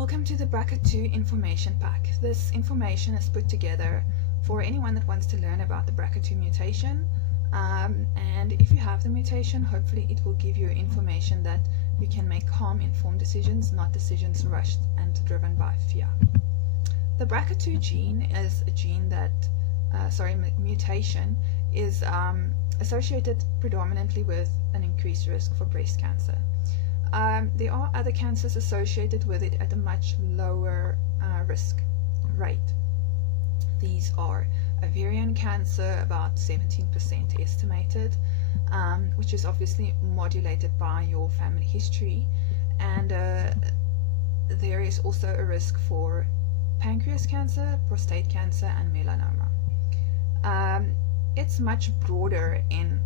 Welcome to the BRCA2 information pack. This information is put together for anyone that wants to learn about the BRCA2 mutation, and if you have the mutation, hopefully it will give you information that you can make calm, informed decisions, not decisions rushed and driven by fear. The BRCA2 gene is a gene that, mutation is associated predominantly with an increased risk for breast cancer. There are other cancers associated with it at a much lower risk rate. These are ovarian cancer, about 17% estimated, which is obviously modulated by your family history, and there is also a risk for pancreas cancer, prostate cancer, and melanoma. It's much broader in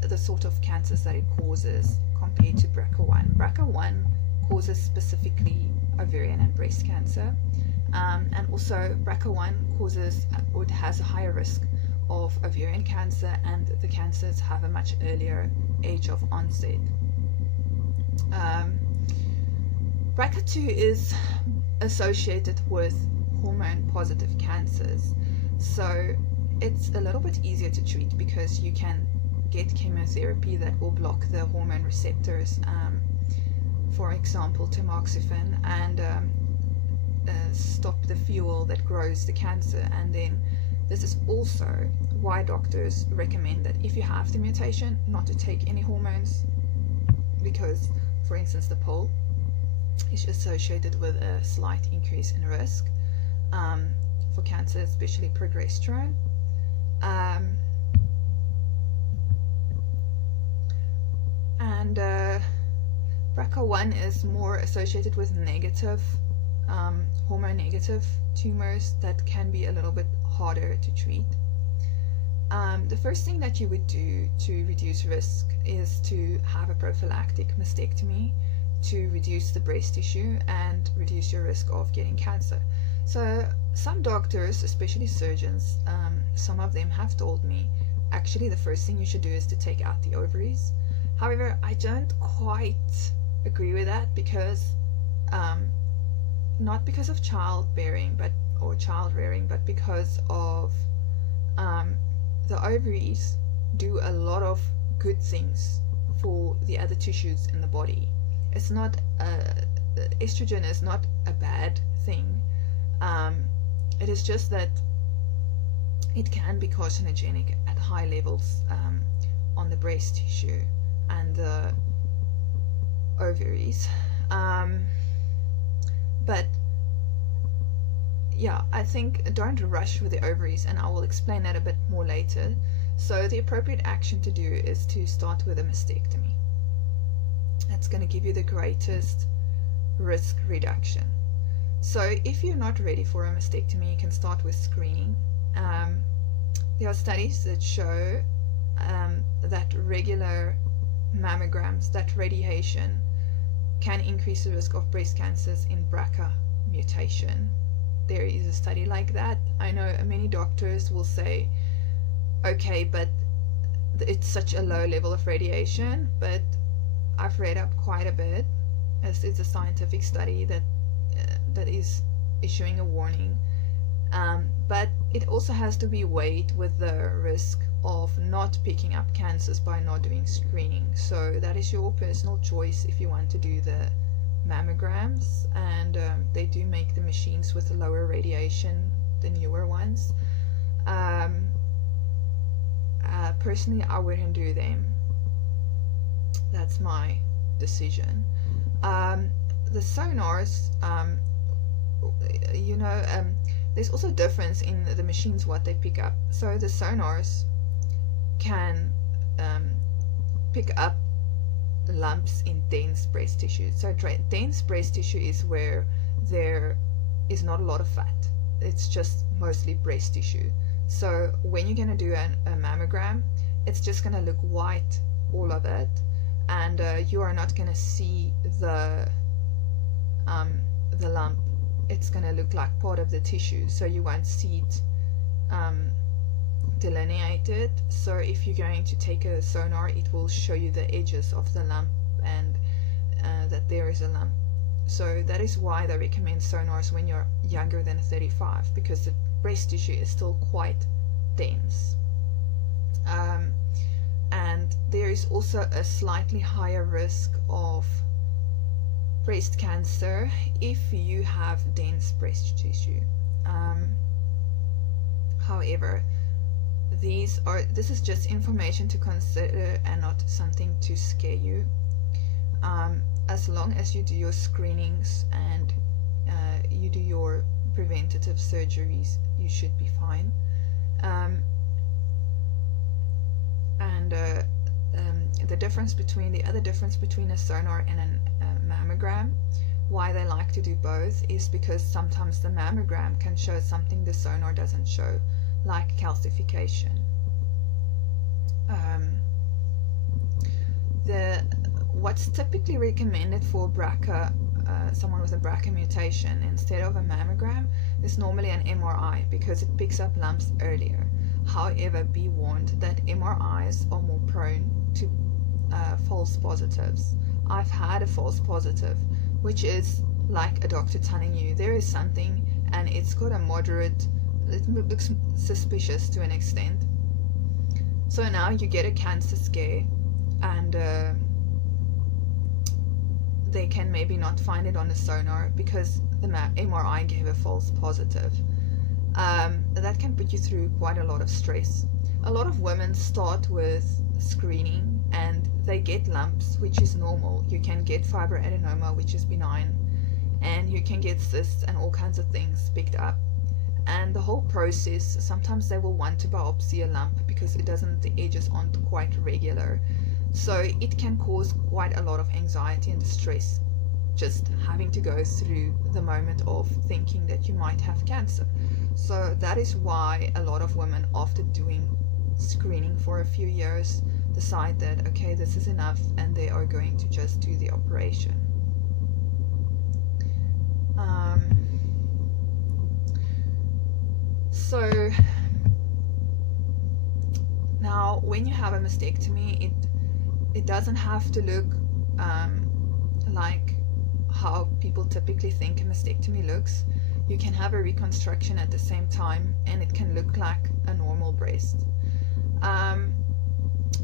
the sort of cancers that it causes compared to BRCA1. BRCA1 causes specifically ovarian and breast cancer, and also BRCA1 has a higher risk of ovarian cancer, and the cancers have a much earlier age of onset. BRCA2 is associated with hormone positive cancers, so it's a little bit easier to treat because you can get chemotherapy that will block the hormone receptors, for example tamoxifen, and stop the fuel that grows the cancer. And then this is also why doctors recommend that if you have the mutation, not to take any hormones, because for instance the pill is associated with a slight increase in risk for cancer, especially progesterone. And BRCA1 is more associated with negative, hormone negative tumors that can be a little bit harder to treat. The first thing that you would do to reduce risk is to have a prophylactic mastectomy to reduce the breast tissue and reduce your risk of getting cancer. So some doctors, especially surgeons, some of them have told me actually the first thing you should do is to take out the ovaries. However, I don't quite agree with that because not because of childbearing or child rearing, but because of the ovaries do a lot of good things for the other tissues in the body. It's not estrogen is not a bad thing. It is just that it can be carcinogenic at high levels on the breast tissue and the ovaries, but yeah, I think don't rush with the ovaries, and I will explain that a bit more later. So the appropriate action to do is to start with a mastectomy. That's going to give you the greatest risk reduction. So if you're not ready for a mastectomy, you can start with screening. There are studies that show that regular mammograms, that radiation can increase the risk of breast cancers in BRCA mutation. There is a study like that. I know many doctors will say, okay, but it's such a low level of radiation, but I've read up quite a bit, as it's a scientific study that is issuing a warning, but it also has to be weighed with the risk of not picking up cancers by not doing screening. So that is your personal choice if you want to do the mammograms, and they do make the machines with lower radiation, the newer ones. Personally, I wouldn't do them. That's my decision. The sonars, there's also a difference in the machines what they pick up. So the sonars can pick up lumps in dense breast tissue. So dense breast tissue is where there is not a lot of fat. It's just mostly breast tissue. So when you're going to do a mammogram, it's just going to look white, all of it, and you are not going to see the lump. It's going to look like part of the tissue, so you won't see it delineated. So if you're going to take a sonar, it will show you the edges of the lump and that there is a lump. So that is why they recommend sonars when you're younger than 35, because the breast tissue is still quite dense. And there is also a slightly higher risk of breast cancer if you have dense breast tissue. However, this is just information to consider and not something to scare you. As long as you do your screenings and you do your preventative surgeries, you should be fine. The other difference between a sonar and a mammogram, why they like to do both, is because sometimes the mammogram can show something the sonar doesn't show, like calcification. What's typically recommended for BRCA, someone with a BRCA mutation, instead of a mammogram, is normally an MRI, because it picks up lumps earlier. However, be warned that MRIs are more prone to false positives. I've had a false positive, which is like a doctor telling you there is something and it's got a moderate, it looks suspicious to an extent. So now you get a cancer scare, and they can maybe not find it on the sonar because the MRI gave a false positive. That can put you through quite a lot of stress. A lot of women start with screening and they get lumps, which is normal. You can get fibroadenoma, which is benign, and you can get cysts and all kinds of things picked up. And the whole process, sometimes they will want to biopsy a lump because the edges aren't quite regular. So it can cause quite a lot of anxiety and distress, just having to go through the moment of thinking that you might have cancer. So that is why a lot of women, after doing screening for a few years, decide that, okay, this is enough, and they are going to just do the operation. So now when you have a mastectomy, it doesn't have to look like how people typically think a mastectomy looks. You can have a reconstruction at the same time, and it can look like a normal breast,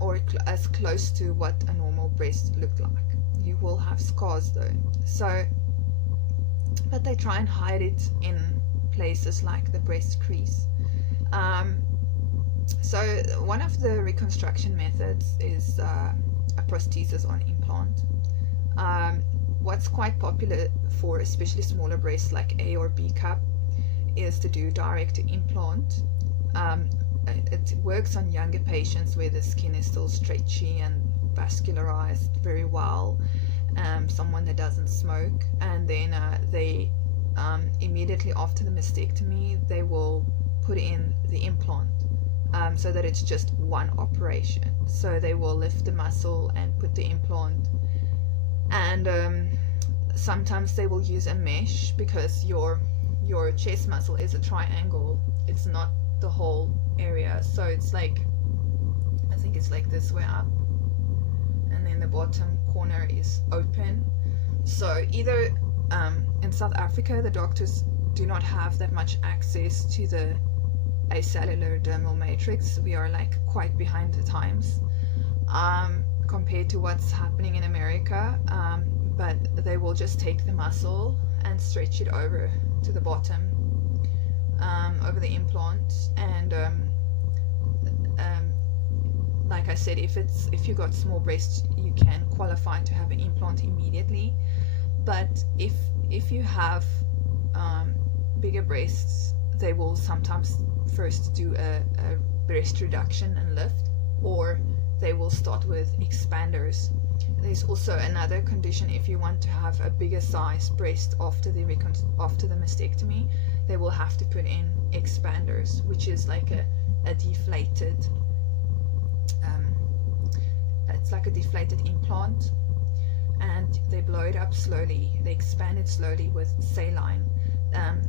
or as close to what a normal breast looked like. You will have scars though. So, but they try and hide it in places like the breast crease. So one of the reconstruction methods is a prosthesis on implant. What's quite popular for especially smaller breasts like A or B cup is to do direct to implant. It works on younger patients where the skin is still stretchy and vascularized very well, someone that doesn't smoke, and then they immediately after the mastectomy they will put in the implant, so that it's just one operation. So they will lift the muscle and put the implant, and sometimes they will use a mesh because your chest muscle is a triangle, it's not the whole area. So it's like, I think it's like this way up, and then the bottom corner is open. So either in South Africa the doctors do not have that much access to the acellular dermal matrix. We are like quite behind the times compared to what's happening in America, but they will just take the muscle and stretch it over to the bottom, over the implant. And like I said, if you got small breasts, you can qualify to have an implant immediately. But if you have bigger breasts, they will sometimes first do a breast reduction and lift, or they will start with expanders. There's also another condition: if you want to have a bigger size breast after the mastectomy, they will have to put in expanders, which is like a deflated, it's like a deflated implant, and they blow it up slowly, they expand it slowly with saline.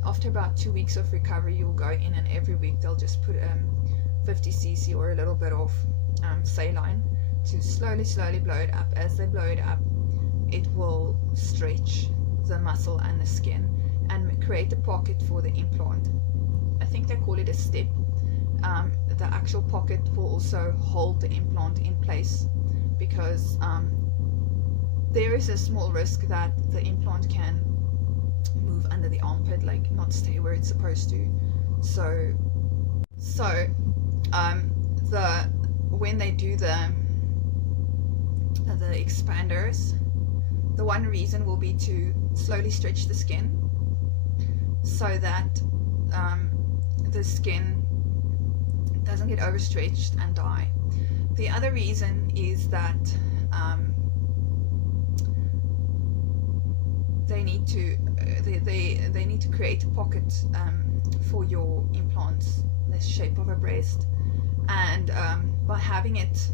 After about 2 weeks of recovery, you'll go in, and every week they'll just put 50 cc or a little bit of saline to slowly blow it up. As they blow it up, it will stretch the muscle and the skin and create a pocket for the implant. I think they call it a step. The actual pocket will also hold the implant in place, because there is a small risk that the implant can move under the armpit, like not stay where it's supposed to. So when they do the expanders, the one reason will be to slowly stretch the skin so that the skin doesn't get overstretched and die. The other reason is that they need to create a pocket for your implants, the shape of a breast, and by having it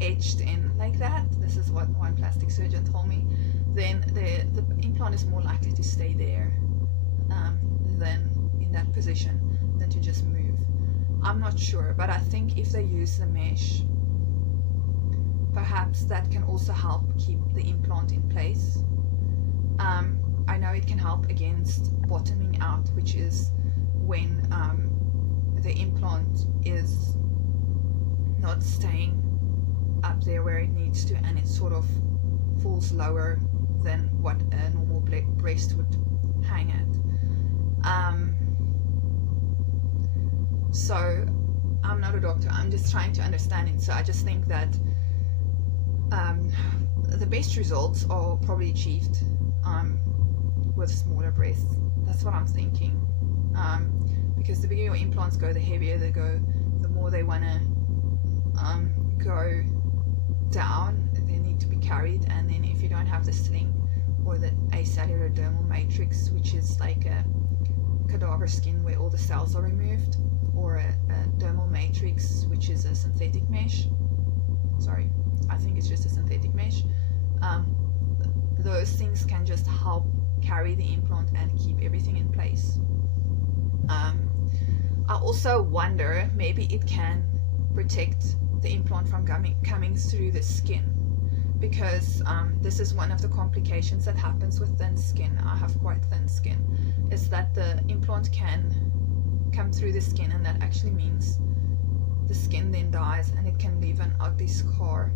etched in like that, this is what one plastic surgeon told me, then the implant is more likely to stay there than in that position than to just move. I'm not sure, but I think if they use the mesh, perhaps that can also help keep the implant in place. I know it can help against bottoming out, which is when the implant is not staying up there where it needs to, and it sort of falls lower than what a normal breast would hang at. So I'm not a doctor, I'm just trying to understand it. So I just think that the best results are probably achieved with smaller breasts. That's what I'm thinking, because the bigger your implants go, the heavier they go, the more they want to go down. They need to be carried, and then if you don't have the sling or the acellular dermal matrix, which is like a cadaver skin where all the cells are removed, or a dermal matrix, which is a synthetic mesh, sorry, I think it's just a synthetic mesh, those things can just help carry the implant and keep everything in place. I also wonder, maybe it can protect the implant from coming through the skin, because this is one of the complications that happens with thin skin. I have quite thin skin, is that the implant can come through the skin, and that actually means the skin then dies and it can leave an ugly scar.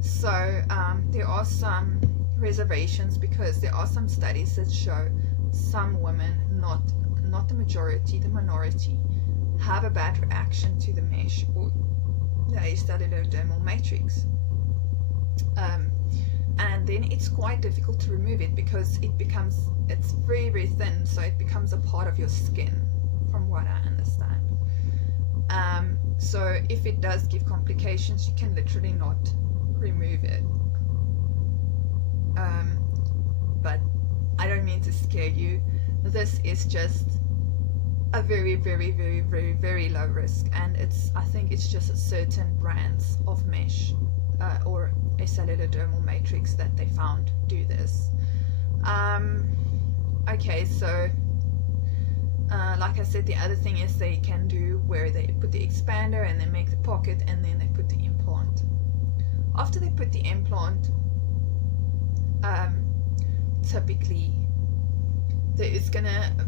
So there are some reservations, because there are some studies that show some women, not the majority, the minority, have a bad reaction to the mesh or the acellular dermal matrix, and then it's quite difficult to remove it, because it's very, very thin, so it becomes a part of your skin, from what I understand. So if it does give complications, you can literally not remove it. But I don't mean to scare you. This is just a very, very, very, very, very low risk, and I think it's just certain brands of mesh or acellular dermal matrix that they found do this. Okay, so like I said, the other thing is they can do where they put the expander and they make the pocket, and then they put the implant. After they put the implant, typically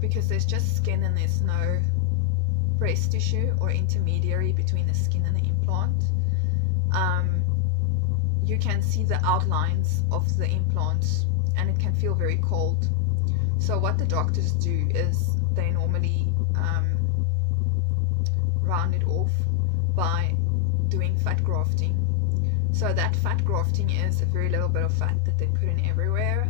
because there's just skin and there's no breast tissue or intermediary between the skin and the implant, you can see the outlines of the implants, and it can feel very cold. So what the doctors do is they normally round it off by doing fat grafting. So that fat grafting is a very little bit of fat that they put in everywhere,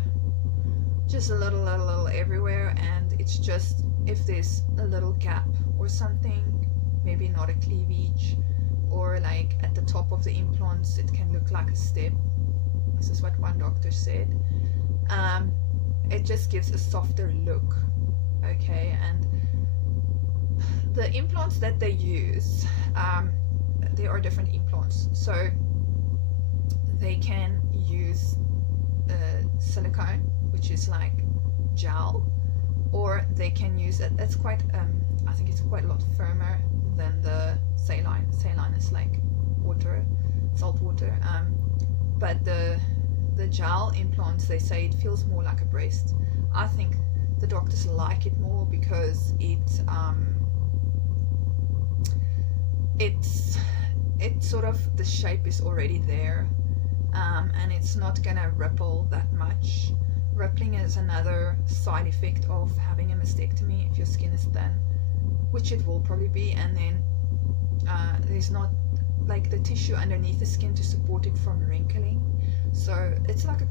just a little everywhere, and it's just, if there's a little gap or something, maybe not a cleavage, or like at the top of the implants it can look like a step. This is what one doctor said. It just gives a softer look. Okay, and the implants that they use, there are different implants. So they can use silicone, which is like gel, or they can use it. That's quite I think it's quite a lot firmer than the saline. Saline is like water, salt water, but the the gel implants, they say it feels more like a breast. I think the doctors like it more because it's sort of, the shape is already there, and it's not gonna ripple that much. Rippling is another side effect of having a mastectomy if your skin is thin, which it will probably be, and then there's not like the tissue underneath the skin to support it from wrinkling. So it's like a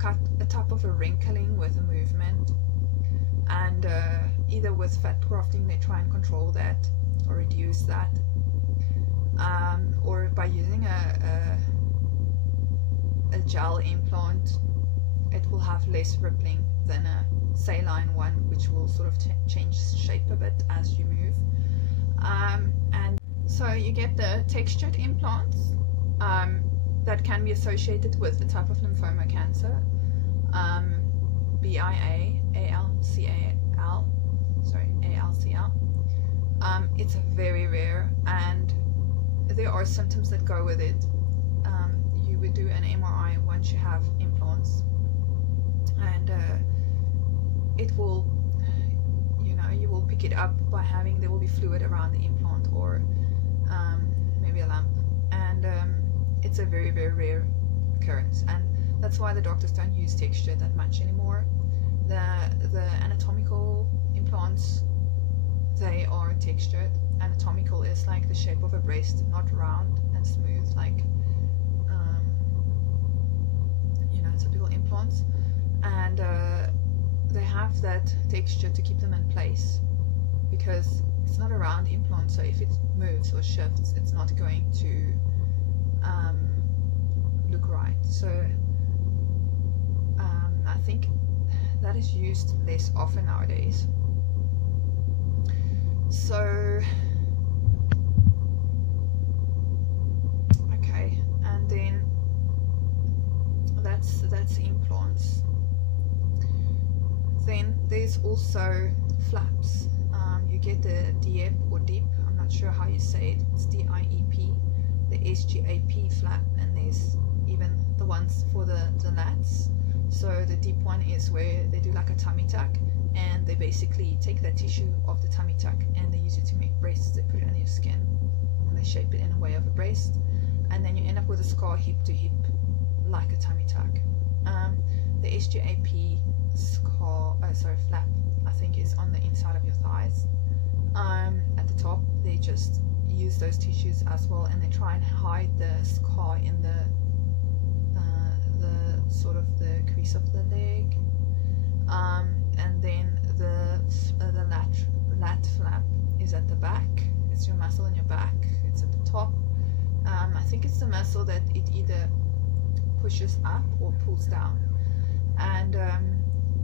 type of a wrinkling with a movement, and either with fat grafting they try and control that or reduce that, or by using a gel implant, it will have less rippling than a saline one, which will sort of change shape a bit as you move. And so you get the textured implants that can be associated with the type of lymphoma cancer, ALCL. It's very rare, and there are symptoms that go with it. You would do an MRI once you have implants, and it will, you will pick it up by having, there will be fluid around the implant, or maybe a lump, and it's a very, very rare occurrence, and that's why the doctors don't use texture that much anymore. The anatomical implants, they are textured. Anatomical is like the shape of a breast, not round and smooth like typical implants, and they have that texture to keep them in place, because it's not a round implant, so if it moves or shifts, it's not going to look right. So I think that is used less often nowadays. So okay, and then that's implants. Then there's also flaps. You get the DIEP or DIEP, I'm not sure how you say it, it's DIEP, the SGAP flap, and there's even the ones for the lats. So the DIEP one is where they do like a tummy tuck, and they basically take that tissue of the tummy tuck and they use it to make breasts. They put it on your skin and they shape it in a way of a breast, and then you end up with a scar hip to hip like a tummy tuck. The SGAP flap, I think, is on the inside of your thighs. At the top, they just use those tissues as well, and they try and hide the scar in the sort of the crease of the leg. And then the lat flap is at the back. It's your muscle in your back. It's at the top. I think it's the muscle that it either pushes up or pulls down, and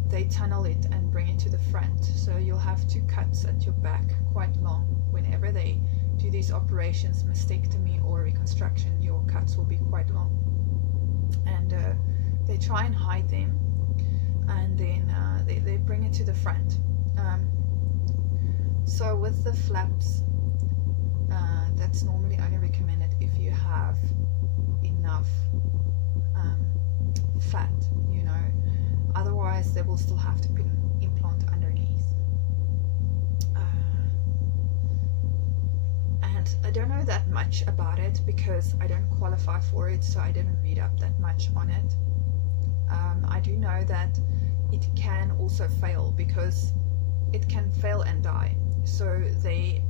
they tunnel it and bring it to the front. So you'll have two cuts at your back, quite long. Whenever they do these operations, mastectomy or reconstruction, your cuts will be quite long, and they try and hide them, and then they bring it to the front. So with the flaps, that's normally only recommended if you have enough fat, otherwise they will still have to put an implant underneath. And I don't know that much about it because I don't qualify for it, so I didn't read up that much on it. I do know that it can also fail, because it can fail and die. So a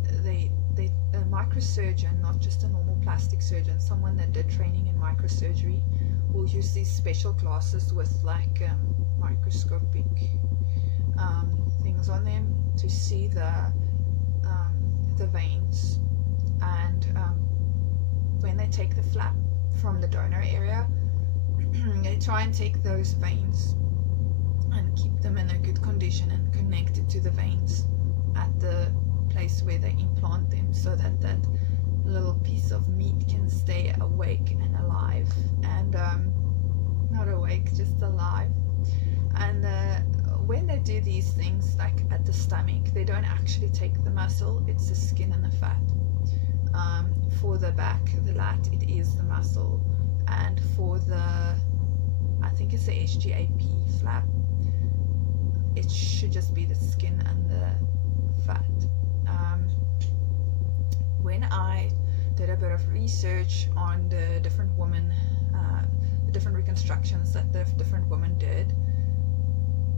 microsurgeon, not just a normal plastic surgeon, someone that did training in microsurgery, will use these special glasses with like microscopic things on them to see the veins, and when they take the flap from the donor area, they try and take those veins and keep them in a good condition and connect it to the veins at the place where they implant them, so that that little piece of meat can stay awake and alive, and not awake, just alive. And when they do these things, like at the stomach, they don't actually take the muscle, it's the skin and the fat. For the back, the lat, it is the muscle, and for the I think it's the HGAP flap. It should just be the skin and the fat. When I did a bit of research on the different women, the different reconstructions that the different women did,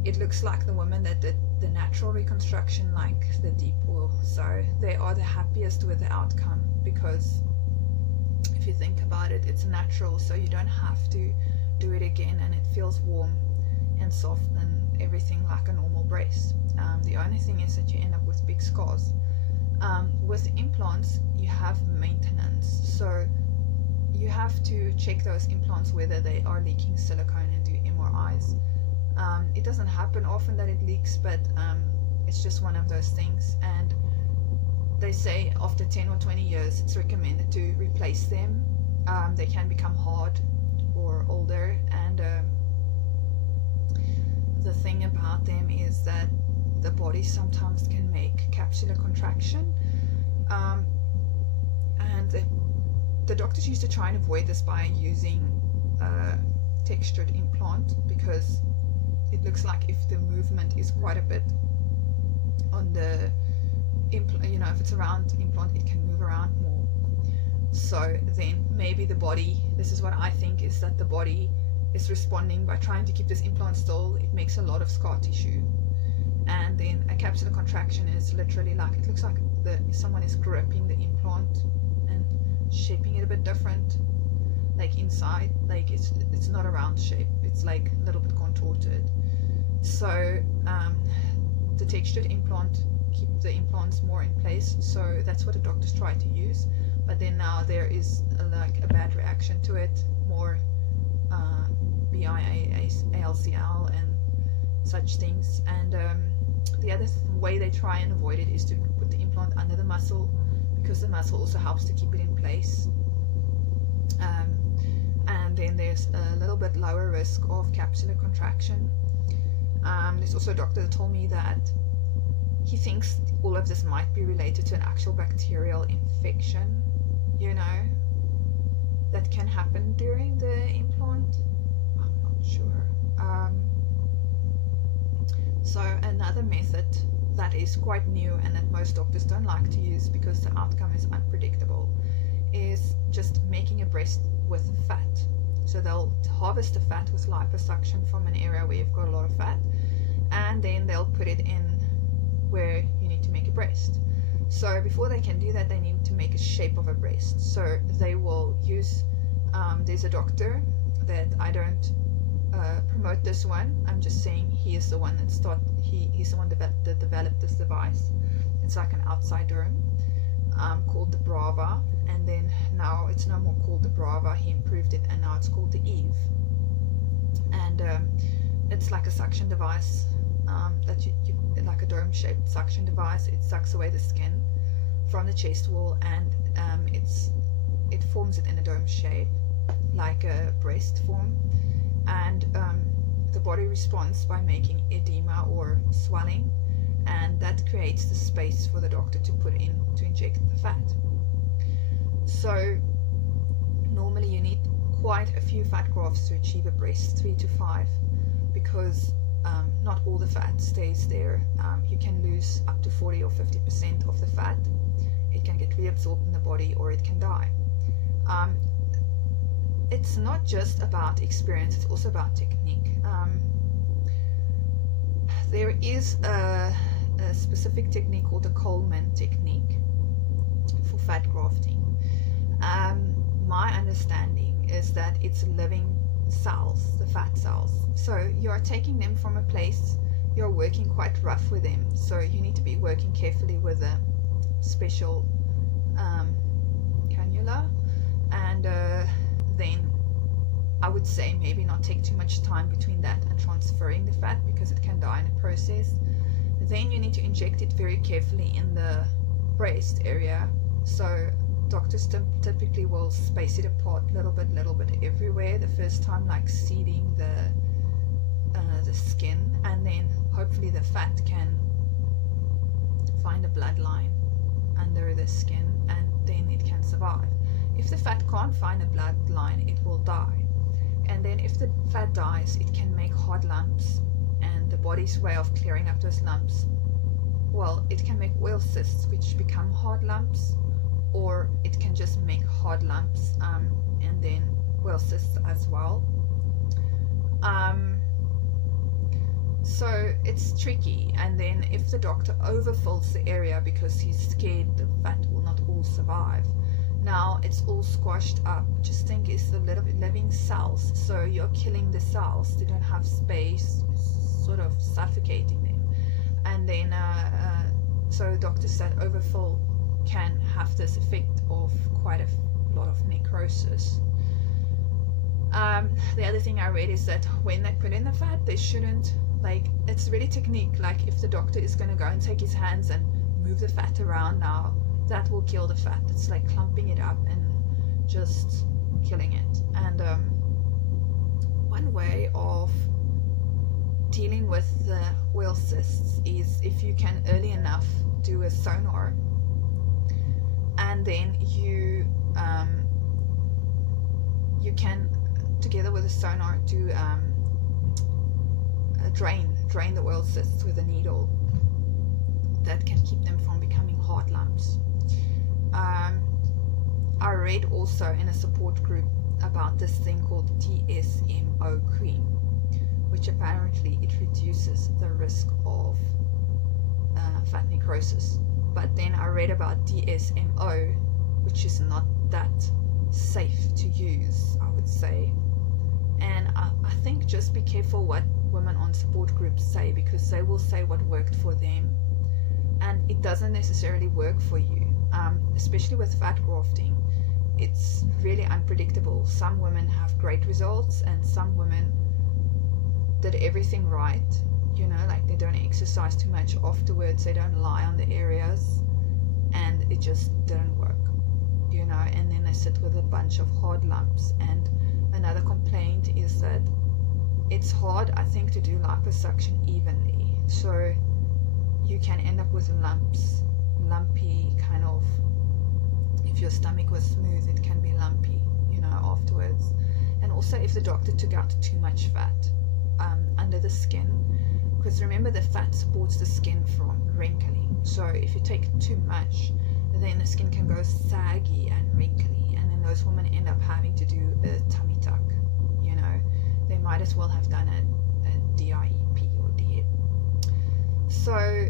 it looks like the women that did the natural reconstruction, like the deep oil, so they are the happiest with the outcome, because if you think about it, it's natural, so you don't have to do it again, and it feels warm and soft and everything like a normal breast. The only thing is that you end up with big scars. With implants, you have maintenance, so you have to check those implants whether they are leaking silicone and do MRIs. It doesn't happen often that it leaks, but it's just one of those things, and they say after 10 or 20 years it's recommended to replace them. They can become hard or older, and the thing about them is that the body sometimes can make capsular contraction, and the doctors used to try and avoid this by using a textured implant, because it looks like if the movement is quite a bit on the implant, you know, if it's a round implant, it can move around more. So then maybe the body, this is what I think, is that the body is responding by trying to keep this implant still. It makes a lot of scar tissue, and then a capsular contraction is literally like, it looks like someone is gripping the implant and shaping it a bit different, like inside, like it's not a round shape, it's like a little bit contorted. So the textured implant keep the implants more in place, so that's what the doctors try to use. But then now there is like a bad reaction to it, more BRCA, ALCL and such things, and the other way they try and avoid it is to put the implant under the muscle, because the muscle also helps to keep it in place. And then there's a little bit lower risk of capsular contraction. There's also a doctor that told me that he thinks all of this might be related to an actual bacterial infection, you know, that can happen during the implant. I'm not sure. So another method that is quite new and that most doctors don't like to use because the outcome is unpredictable is just making a breast with fat. So they'll harvest the fat with liposuction from an area where you've got a lot of fat, and then they'll put it in where you need to make a breast. So before they can do that, they need to make a shape of a breast. So they will use, there's a doctor that I don't promote this one, I'm just saying he is the one that he's the one that developed this device. It's like an outside derm called the Brava, and then now it's no more called the Brava, he improved it and now it's called the Eve. And it's like a suction device, that you like a dome shaped suction device. It sucks away the skin from the chest wall, and it forms it in a dome shape like a breast form, and the body responds by making edema or swelling, and that creates the space for the doctor to put in to inject the fat. So normally you need quite a few fat grafts to achieve a breast, 3 to 5, because not all the fat stays there. You can lose up to 40 or 50% of the fat. It can get reabsorbed in the body, or it can die. It's not just about experience, it's also about technique. There is a specific technique called the Coleman technique for fat grafting. My understanding is that it's living cells, the fat cells. So you're taking them from a place, you're working quite rough with them, so you need to be working carefully with a special cannula, and then I would say maybe not take too much time between that and transferring the fat, because it can die in the process. Then you need to inject it very carefully in the breast area, so doctors typically will space it apart little bit everywhere the first time, like seeding the skin, and then hopefully the fat can find a bloodline under the skin, and then it can survive. If the fat can't find a bloodline, it will die. And then if the fat dies, it can make hard lumps, and the body's way of clearing up those lumps, well, it can make oil cysts which become hard lumps, or it can just make hard lumps and then oil cysts as well. So it's tricky. And then if the doctor overfills the area because he's scared the fat will not all survive, now it's all squashed up. Just think, it's the living cells, so you're killing the cells. They don't have space, sort of suffocating them. And then so doctors that overfill can have this effect of quite a lot of necrosis. The other thing I read is that when they put in the fat, they shouldn't, like, it's really technique. Like, if the doctor is going to go and take his hands and move the fat around, now that will kill the fat. It's like clumping it up and just killing it. And one way of dealing with the oil cysts is if you can early enough do a sonar, and then you can, together with a sonar, do drain the oil cysts with a needle. That can keep them from becoming hard lumps. I read also in a support group about this thing called DSMO cream, which apparently it reduces the risk of fat necrosis. But then I read about DSMO, which is not that safe to use, I would say. And I think just be careful what women on support groups say, because they will say what worked for them, and it doesn't necessarily work for you. Especially with fat grafting, it's really unpredictable. Some women have great results, and some women did everything right, you know, like they don't exercise too much afterwards, they don't lie on the areas, and it just didn't work, you know, and then they sit with a bunch of hard lumps. And another complaint is that it's hard, I think, to do liposuction evenly, so you can end up with lumps, lumpy kind of, if your stomach was smooth, it can be lumpy, you know, afterwards. And also if the doctor took out too much fat under the skin, because remember, the fat supports the skin from wrinkling, so if you take too much, then the skin can go saggy and wrinkly, and then those women end up having to do a tummy tuck, you know. They might as well have done a DIEP or DIEP. So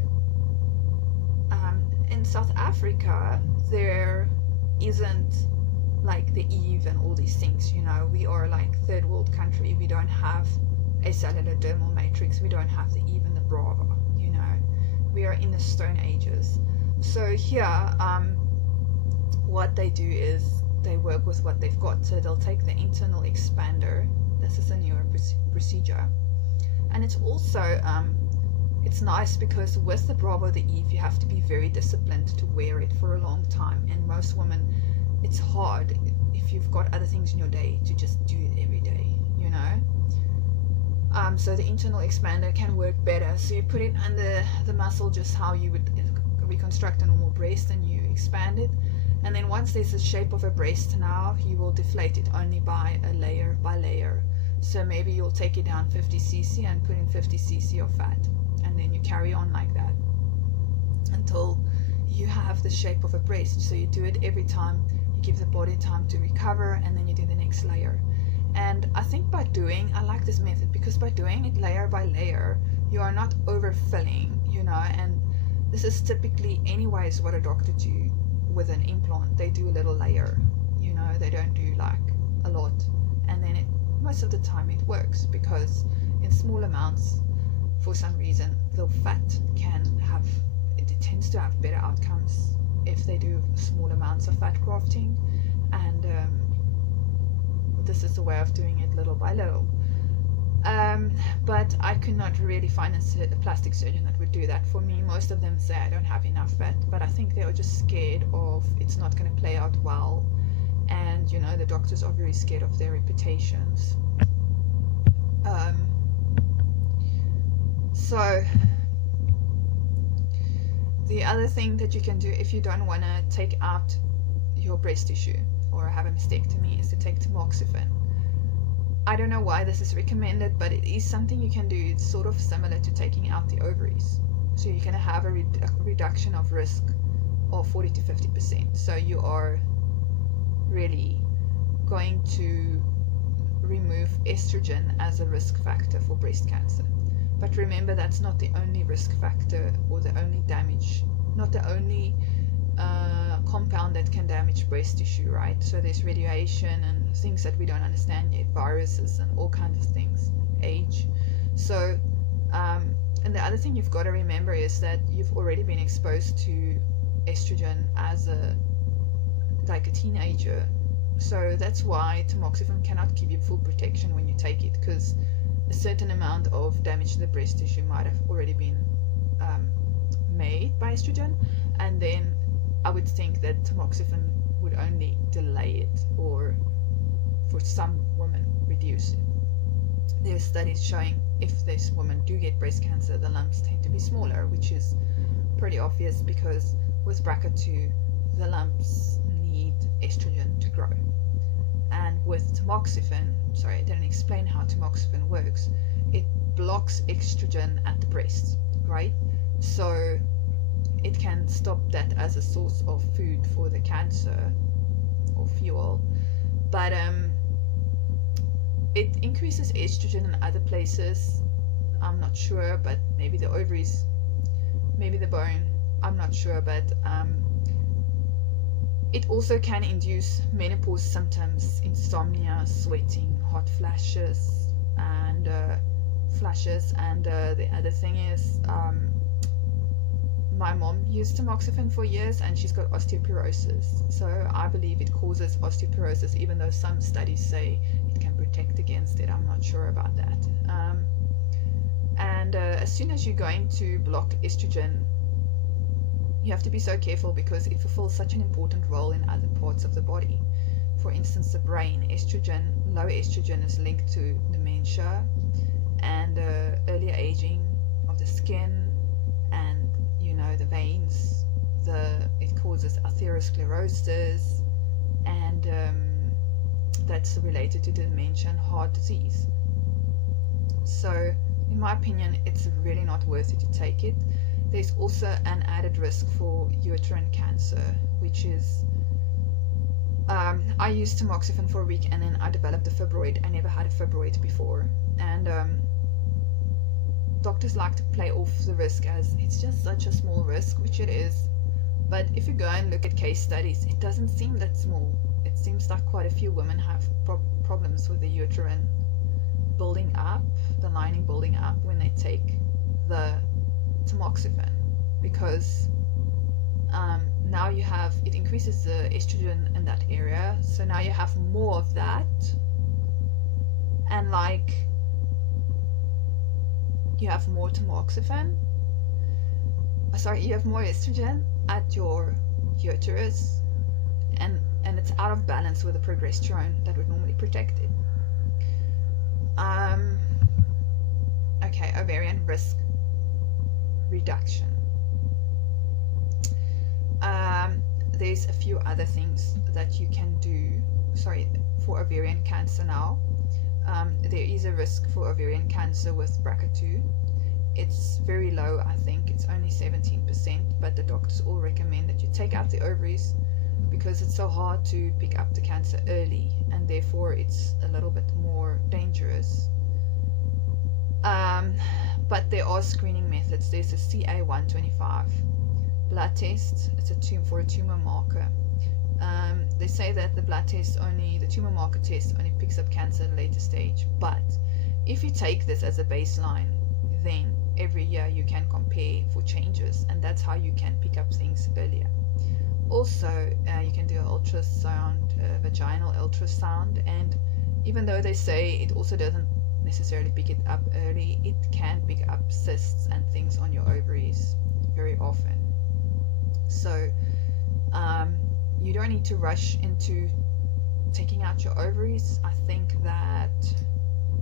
in South Africa, there isn't like the Eve and all these things, you know. We are like third world country. We don't have a cellular dermal matrix. We don't have the Eve and the Brava, you know. We are in the Stone Ages. So here, what they do is they work with what they've got. So they'll take the internal expander. This is a newer procedure, and it's also it's nice because with the Bravo, the Eve, you have to be very disciplined to wear it for a long time, and most women, it's hard if you've got other things in your day to just do it every day, you know. So the internal expander can work better. So you put it under the muscle, just how you would reconstruct a normal breast, and you expand it. And then once there's the shape of a breast, now you will deflate it only by a layer by layer. So maybe you'll take it down 50 cc and put in 50 cc of fat, and then you carry on like that until you have the shape of a breast. So you do it every time, you give the body time to recover, and then you do the next layer. And I think by doing, I like this method because by doing it layer by layer, you are not overfilling, you know. And this is typically anyways what a doctor do with an implant. They do a little layer, you know, they don't do like a lot, and then most of the time it works, because in small amounts, for some reason, the fat it tends to have better outcomes if they do small amounts of fat grafting. And this is the way of doing it little by little. But I could not really find a plastic surgeon that would do that for me. Most of them say I don't have enough fat, but I think they are just scared of it's not going to play out well, and you know, the doctors are very scared of their reputations. So the other thing that you can do if you don't want to take out your breast tissue or have a mastectomy is to take tamoxifen. I don't know why this is recommended, but it is something you can do. It's sort of similar to taking out the ovaries. So you can have a reduction of risk of 40 to 50%. So you are really going to remove estrogen as a risk factor for breast cancer. But remember, that's not the only risk factor or the only damage, not the only compound that can damage breast tissue, right? So there's radiation and things that we don't understand yet, viruses and all kinds of things, age. So and the other thing you've got to remember is that you've already been exposed to estrogen as a teenager. So that's why tamoxifen cannot give you full protection when you take it, because a certain amount of damage to the breast tissue might have already been made by estrogen, and then I would think that tamoxifen would only delay it, or for some women reduce it. There's studies showing if these women do get breast cancer, the lumps tend to be smaller, which is pretty obvious because with BRCA2 the lumps need estrogen to grow. And with tamoxifen, sorry, I didn't explain how tamoxifen works. It blocks estrogen at the breast, right? So it can stop that as a source of food for the cancer or fuel, but it increases estrogen in other places. I'm not sure, but maybe the ovaries, maybe the bone, I'm not sure, but it also can induce menopause symptoms, insomnia, sweating, hot flashes, and the other thing is, my mom used tamoxifen for years and she's got osteoporosis. So I believe it causes osteoporosis, even though some studies say it can protect against it. I'm not sure about that. As soon as you're going to block estrogen, you have to be so careful because it fulfills such an important role in other parts of the body. For instance, the brain, low estrogen is linked to dementia and earlier aging of the skin, and the veins. It causes atherosclerosis, and that's related to dementia and heart disease. So in my opinion, it's really not worth it to take it. There's also an added risk for uterine cancer, which is I used tamoxifen for a week and then I developed a fibroid. I never had a fibroid before, and doctors like to play off the risk as it's just such a small risk, which it is. But if you go and look at case studies, it doesn't seem that small. It seems like quite a few women have problems with the uterine building up, the lining building up when they take the tamoxifen, because now it increases the estrogen in that area, so now you have more of that, and you have more tamoxifen, you have more estrogen at your uterus, and it's out of balance with the progesterone that would normally protect it. Okay, ovarian risk reduction. There's a few other things that you can do, for ovarian cancer now. There is a risk for ovarian cancer with BRCA2. It's very low, I think it's only 17%, but the doctors all recommend that you take out the ovaries because it's so hard to pick up the cancer early, and therefore it's a little bit more dangerous. But there are screening methods. There's a CA-125 blood test. It's for a tumor marker. They say that the tumor marker test only picks up cancer at a later stage, but if you take this as a baseline, then every year you can compare for changes, and that's how you can pick up things earlier. Also, you can do an ultrasound, vaginal ultrasound, and even though they say it also doesn't necessarily pick it up early, it can pick up cysts and things on your ovaries very often. So you don't need to rush into taking out your ovaries. I think that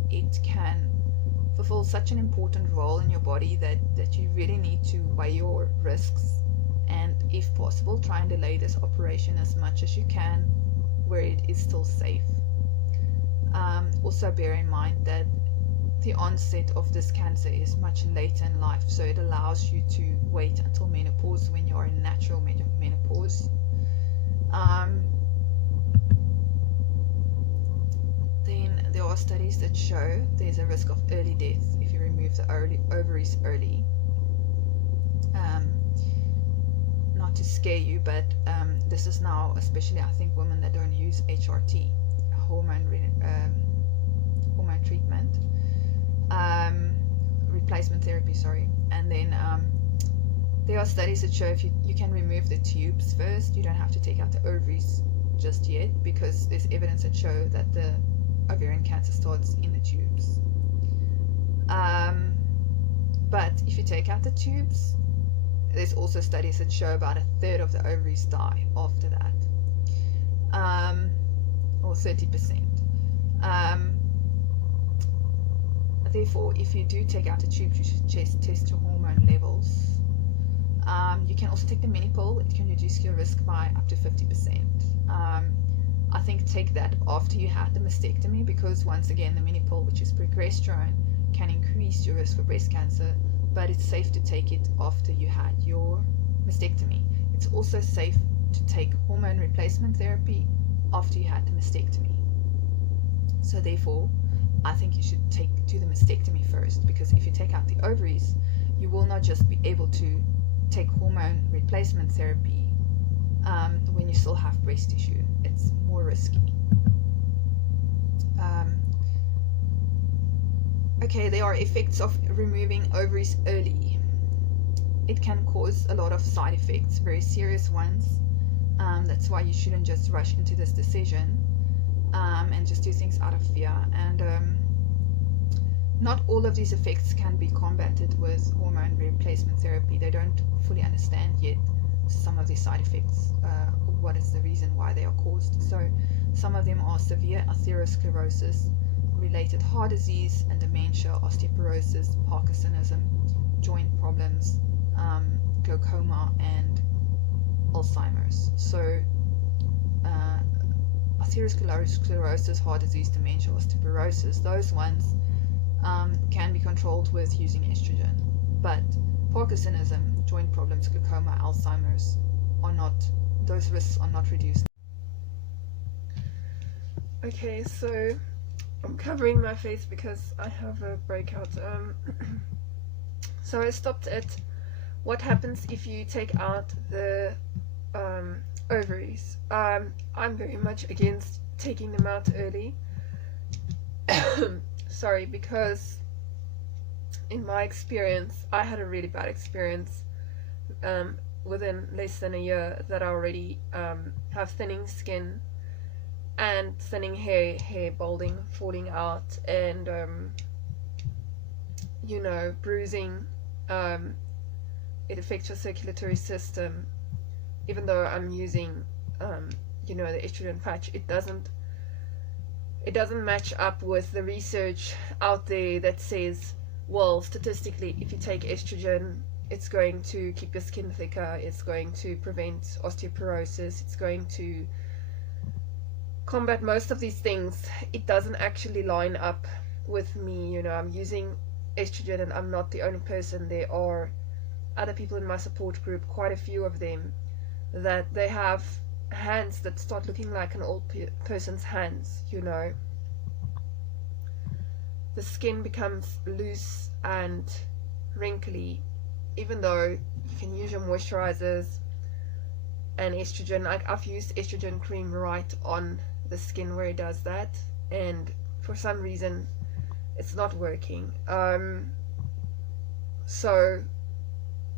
it can fulfill such an important role in your body that you really need to weigh your risks, and if possible try and delay this operation as much as you can where it is still safe. Also bear in mind that the onset of this cancer is much later in life, so it allows you to wait until menopause when you are in natural menopause. Then there are studies that show there's a risk of early death if you remove the ovaries early. Not to scare you, but this is now, especially I think women that don't use HRT, hormone treatment, replacement therapy, sorry. And then there are studies that show if you can remove the tubes first, you don't have to take out the ovaries just yet, because there's evidence that show that the ovarian cancer starts in the tubes. But if you take out the tubes, there's also studies that show about 1/3 of the ovaries die after that, or 30%. Therefore, if you do take out the tubes, you should test your hormone levels. You can also take the mini pill. It can reduce your risk by up to 50%. I think take that after you had the mastectomy, because once again, the mini pill, which is progesterone, can increase your risk for breast cancer, but it's safe to take it after you had your mastectomy. It's also safe to take hormone replacement therapy after you had the mastectomy. So therefore, I think you should do the mastectomy first, because if you take out the ovaries, you will not just be able to take hormone replacement therapy when you still have breast tissue. It's more risky. Okay, there are effects of removing ovaries early. It can cause a lot of side effects, very serious ones. That's why you shouldn't just rush into this decision and just do things out of fear. And not all of these effects can be combated with hormone replacement therapy. They don't fully understand yet some of these side effects, what is the reason why they are caused. So some of them are severe atherosclerosis, related heart disease and dementia, osteoporosis, Parkinsonism, joint problems, glaucoma, and Alzheimer's. So atherosclerosis, heart disease, dementia, osteoporosis, those ones can be controlled with using estrogen, but Parkinsonism, joint problems, glaucoma, Alzheimer's are not, those risks are not reduced. Okay, so I'm covering my face because I have a breakout. So I stopped at what happens if you take out the ovaries. I'm very much against taking them out early. Sorry, because in my experience, I had a really bad experience within less than a year, that I already have thinning skin and thinning hair balding, falling out, and bruising. It affects your circulatory system. Even though I'm using the estrogen patch, it doesn't match up with the research out there that says, well, statistically, if you take estrogen, it's going to keep your skin thicker, it's going to prevent osteoporosis, it's going to combat most of these things. It doesn't actually line up with me. I'm using estrogen, and I'm not the only person. There are other people in my support group, quite a few of them, that they have hands that start looking like an old person's hands. The skin becomes loose and wrinkly, even though you can use your moisturizers and estrogen. Like, I've used estrogen cream right on the skin where it does that, and for some reason it's not working. So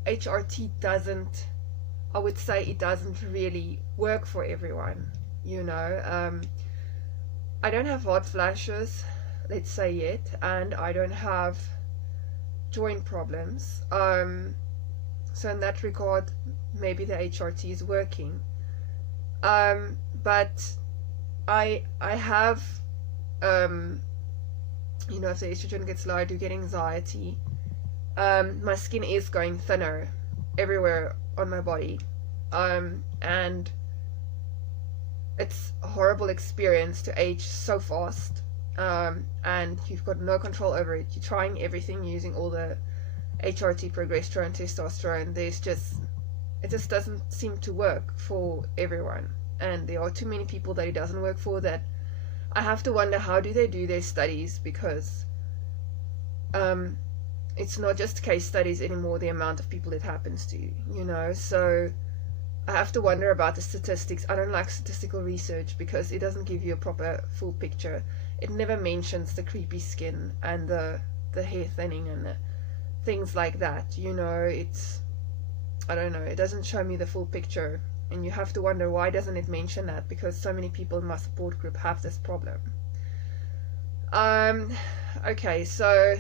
HRT doesn't, I would say it doesn't really work for everyone. I don't have hot flashes, let's say, yet, and I don't have joint problems. So in that regard, maybe the HRT is working. But I have, if the estrogen gets low, I do get anxiety. My skin is going thinner everywhere on my body, and it's a horrible experience to age so fast. and you've got no control over it. You're trying everything using all the HRT, progesterone, testosterone. It just doesn't seem to work for everyone, and there are too many people that it doesn't work for, that I have to wonder, how do they do their studies? Because it's not just case studies anymore, the amount of people it happens to, so I have to wonder about the statistics. I don't like statistical research because it doesn't give you a proper full picture. It never mentions the creepy skin and the hair thinning and the things like that, I don't know, it doesn't show me the full picture, and you have to wonder, why doesn't it mention that? Because so many people in my support group have this problem. Okay, so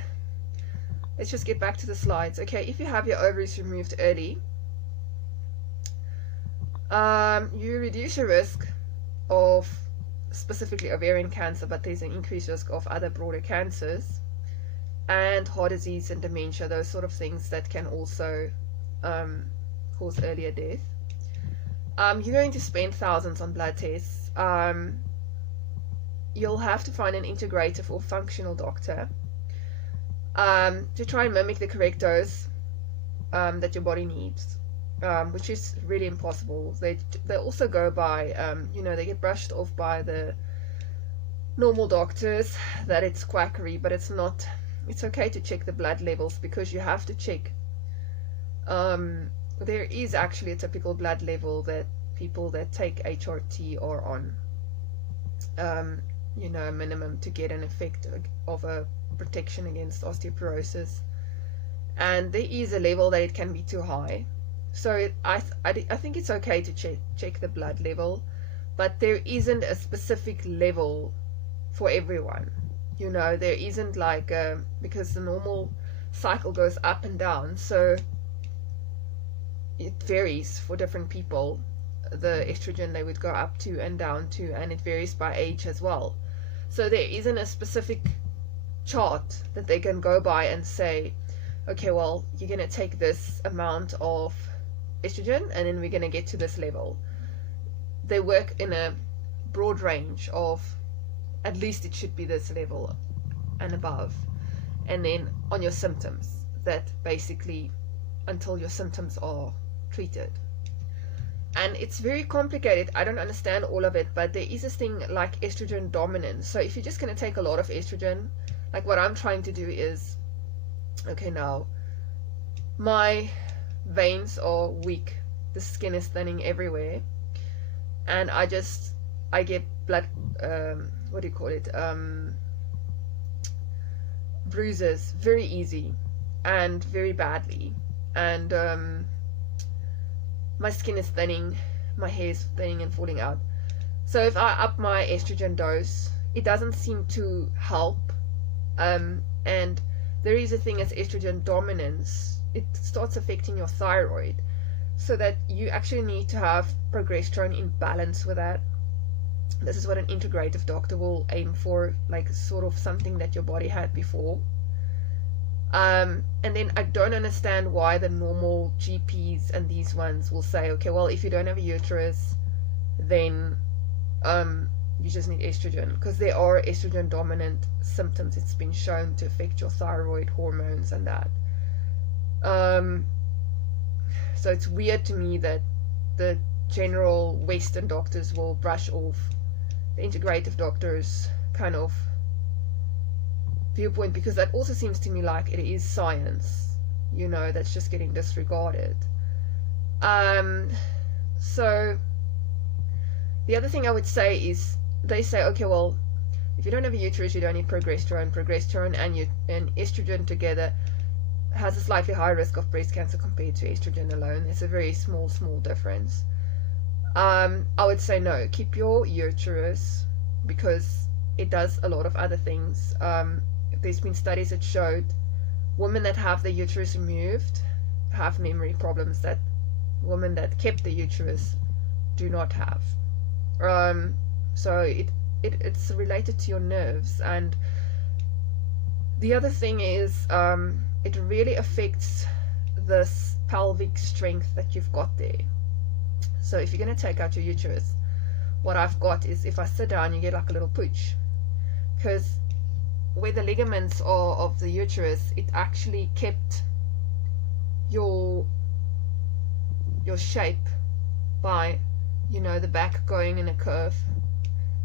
let's just get back to the slides. Okay, if you have your ovaries removed early, you reduce your risk of specifically ovarian cancer, but there's an increased risk of other broader cancers and heart disease and dementia, those sort of things that can also cause earlier death. You're going to spend thousands on blood tests. You'll have to find an integrative or functional doctor to try and mimic the correct dose that your body needs, which is really impossible. They also go by, they get brushed off by the normal doctors that it's quackery, but it's not. It's okay to check the blood levels, because you have to check. There is actually a typical blood level that people that take HRT are on, a minimum to get an effect of a protection against osteoporosis, and there is a level that it can be too high. So I think it's okay to check the blood level, but there isn't a specific level for everyone. There isn't like because the normal cycle goes up and down, so it varies for different people. The estrogen they would go up to and down to, and it varies by age as well. So there isn't a specific chart that they can go by and say, okay, well, you're going to take this amount of estrogen and then we're going to get to this level. They work in a broad range of, at least it should be this level and above, and then on your symptoms, that basically until your symptoms are treated. And it's very complicated. I don't understand all of it, but there is this thing like estrogen dominance. So if you're just going to take a lot of estrogen, like what I'm trying to do is, okay, now my veins are weak, the skin is thinning everywhere, and I get blood, what do you call it, bruises very easy and very badly, and my skin is thinning, my hair is thinning and falling out. So if I up my estrogen dose, it doesn't seem to help, and there is a thing as estrogen dominance. It starts affecting your thyroid, so that you actually need to have progesterone in balance with that. This is what an integrative doctor will aim for, like sort of something that your body had before. And then I don't understand why the normal GPs and these ones will say, okay, well, if you don't have a uterus, then you just need estrogen, because there are estrogen dominant symptoms. It's been shown to affect your thyroid hormones and that. So it's weird to me that the general Western doctors will brush off the integrative doctors kind of viewpoint, because that also seems to me like it is science, that's just getting disregarded. So the other thing I would say is, they say, okay, well, if you don't have a uterus, you don't need progesterone and estrogen together has a slightly higher risk of breast cancer compared to estrogen alone. It's a very small difference. I would say no, keep your uterus, because it does a lot of other things. There's been studies that showed women that have the uterus removed have memory problems that women that kept the uterus do not have. So it's related to your nerves. And the other thing is, it really affects this pelvic strength that you've got there. So if you're going to take out your uterus, what I've got is, if I sit down, you get like a little pooch, because where the ligaments are of the uterus, it actually kept your shape by, you know, the back going in a curve,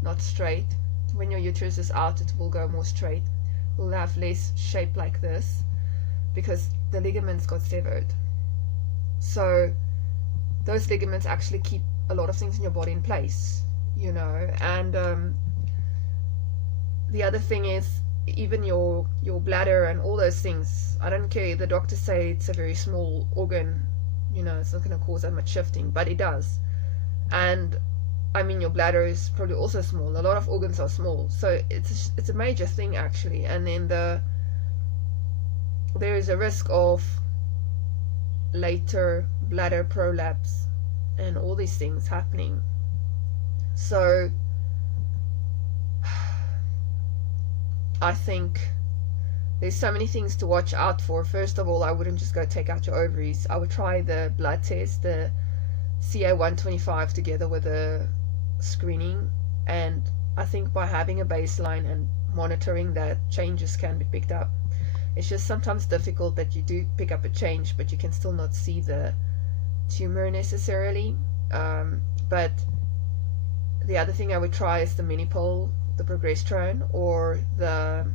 not straight. When your uterus is out, it will go more straight. It will have less shape like this because the ligaments got severed. So those ligaments actually keep a lot of things in your body in place, you know. And the other thing is, even your bladder and all those things, I don't care, the doctors say it's a very small organ, you know, it's not going to cause that much shifting, but it does. And I mean, your bladder is probably also small. A lot of organs are small, so it's a major thing actually. And then there is a risk of later bladder prolapse and all these things happening. So I think there's so many things to watch out for. First of all, I wouldn't just go take out your ovaries. I would try the blood test, the CA125, together with a screening. And I think by having a baseline and monitoring that, changes can be picked up. It's just sometimes difficult that you do pick up a change, but you can still not see the tumor necessarily. But the other thing I would try is the mini-pole, the progesterone, or the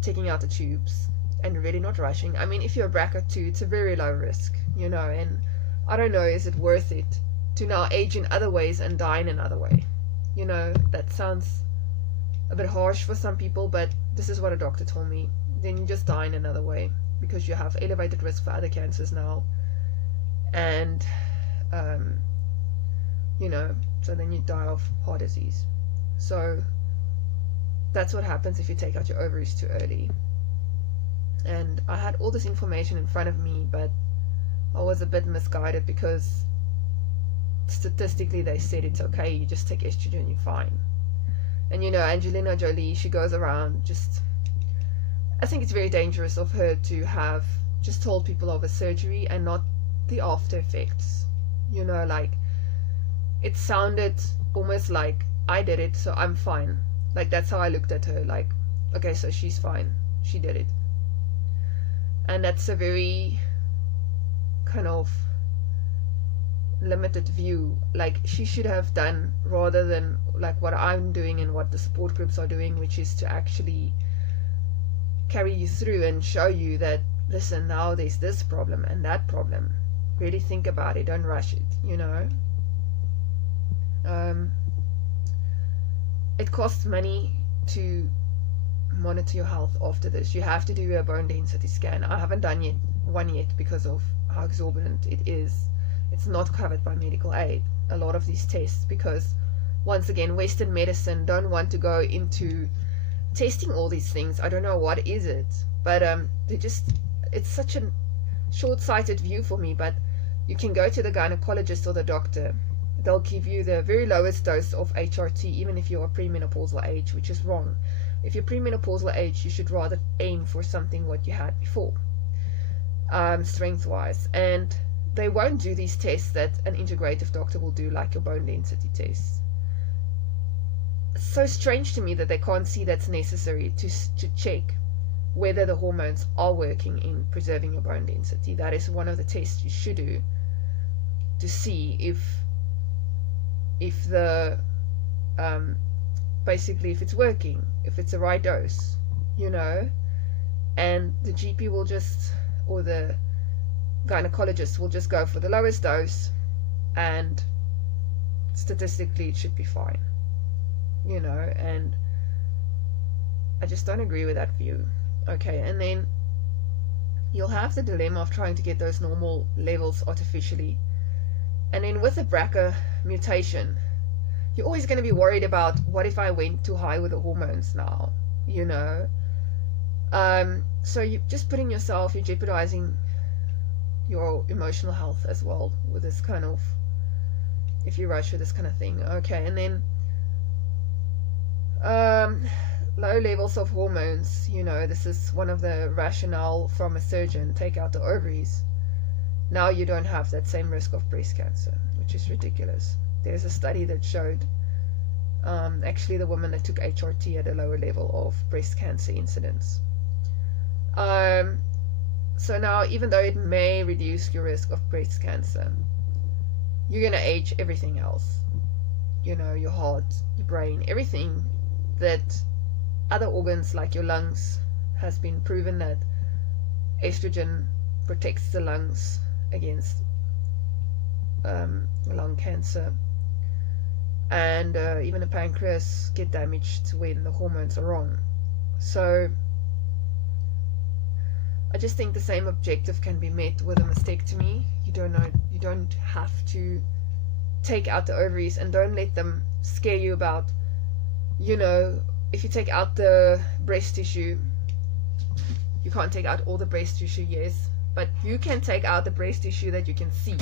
taking out the tubes, and really not rushing. I mean, if you're a BRCA2, it's a very low risk, you know, and I don't know, is it worth it to now age in other ways and die in another way? You know, that sounds a bit harsh for some people, but this is what a doctor told me. Then you just die in another way because you have elevated risk for other cancers now. And you know, so then you die of heart disease. So that's what happens if you take out your ovaries too early. And I had all this information in front of me, but I was a bit misguided because statistically they said it's okay, you just take estrogen, you're fine. And you know, Angelina Jolie, she goes around just, I think it's very dangerous of her to have just told people of a surgery and not the after effects. You know, like, it sounded almost like I did it, so I'm fine. Like, that's how I looked at her, like, okay, so she's fine, she did it. And that's a very kind of limited view. Like, she should have done, rather than like what I'm doing and what the support groups are doing, which is to actually carry you through and show you that, listen, now there's this problem and that problem, really think about it, don't rush it, you know. It costs money to monitor your health after this. You have to do a bone density scan. I haven't done one yet because of how exorbitant it is. It's not covered by medical aid, a lot of these tests, because once again, Western medicine don't want to go into testing all these things. I don't know what is it, but it's such a short-sighted view for me. But you can go to the gynecologist or the doctor. They'll give you the very lowest dose of HRT, even if you're premenopausal age, which is wrong. If you're premenopausal age, you should rather aim for something what you had before, strength-wise. And they won't do these tests that an integrative doctor will do, like your bone density tests. It's so strange to me that they can't see that's necessary to check whether the hormones are working in preserving your bone density. That is one of the tests you should do to see if the basically if it's working, if it's the right dose, you know. And the GP will just, or the gynecologist will just go for the lowest dose, and statistically it should be fine, you know. And I just don't agree with that view. Okay, and then you'll have the dilemma of trying to get those normal levels artificially. And then with the BRCA mutation, you're always going to be worried about, what if I went too high with the hormones now, you know. So you're just putting yourself, you're jeopardizing your emotional health as well with this kind of, if you rush with this kind of thing. Okay, and then low levels of hormones, you know, this is one of the rationale from a surgeon, take out the ovaries. Now you don't have that same risk of breast cancer, which is ridiculous. There's a study that showed Actually, the woman that took HRT had a lower level of breast cancer incidence. So now, even though it may reduce your risk of breast cancer, you're going to age everything else. You know, your heart, your brain, everything that other organs like your lungs has been proven that estrogen protects the lungs against lung cancer. And even the pancreas get damaged when the hormones are wrong. So I just think the same objective can be met with a mastectomy. You don't have to take out the ovaries, and don't let them scare you about, you know, if you take out the breast tissue, you can't take out all the breast tissue, yes, but you can take out the breast tissue that you can see.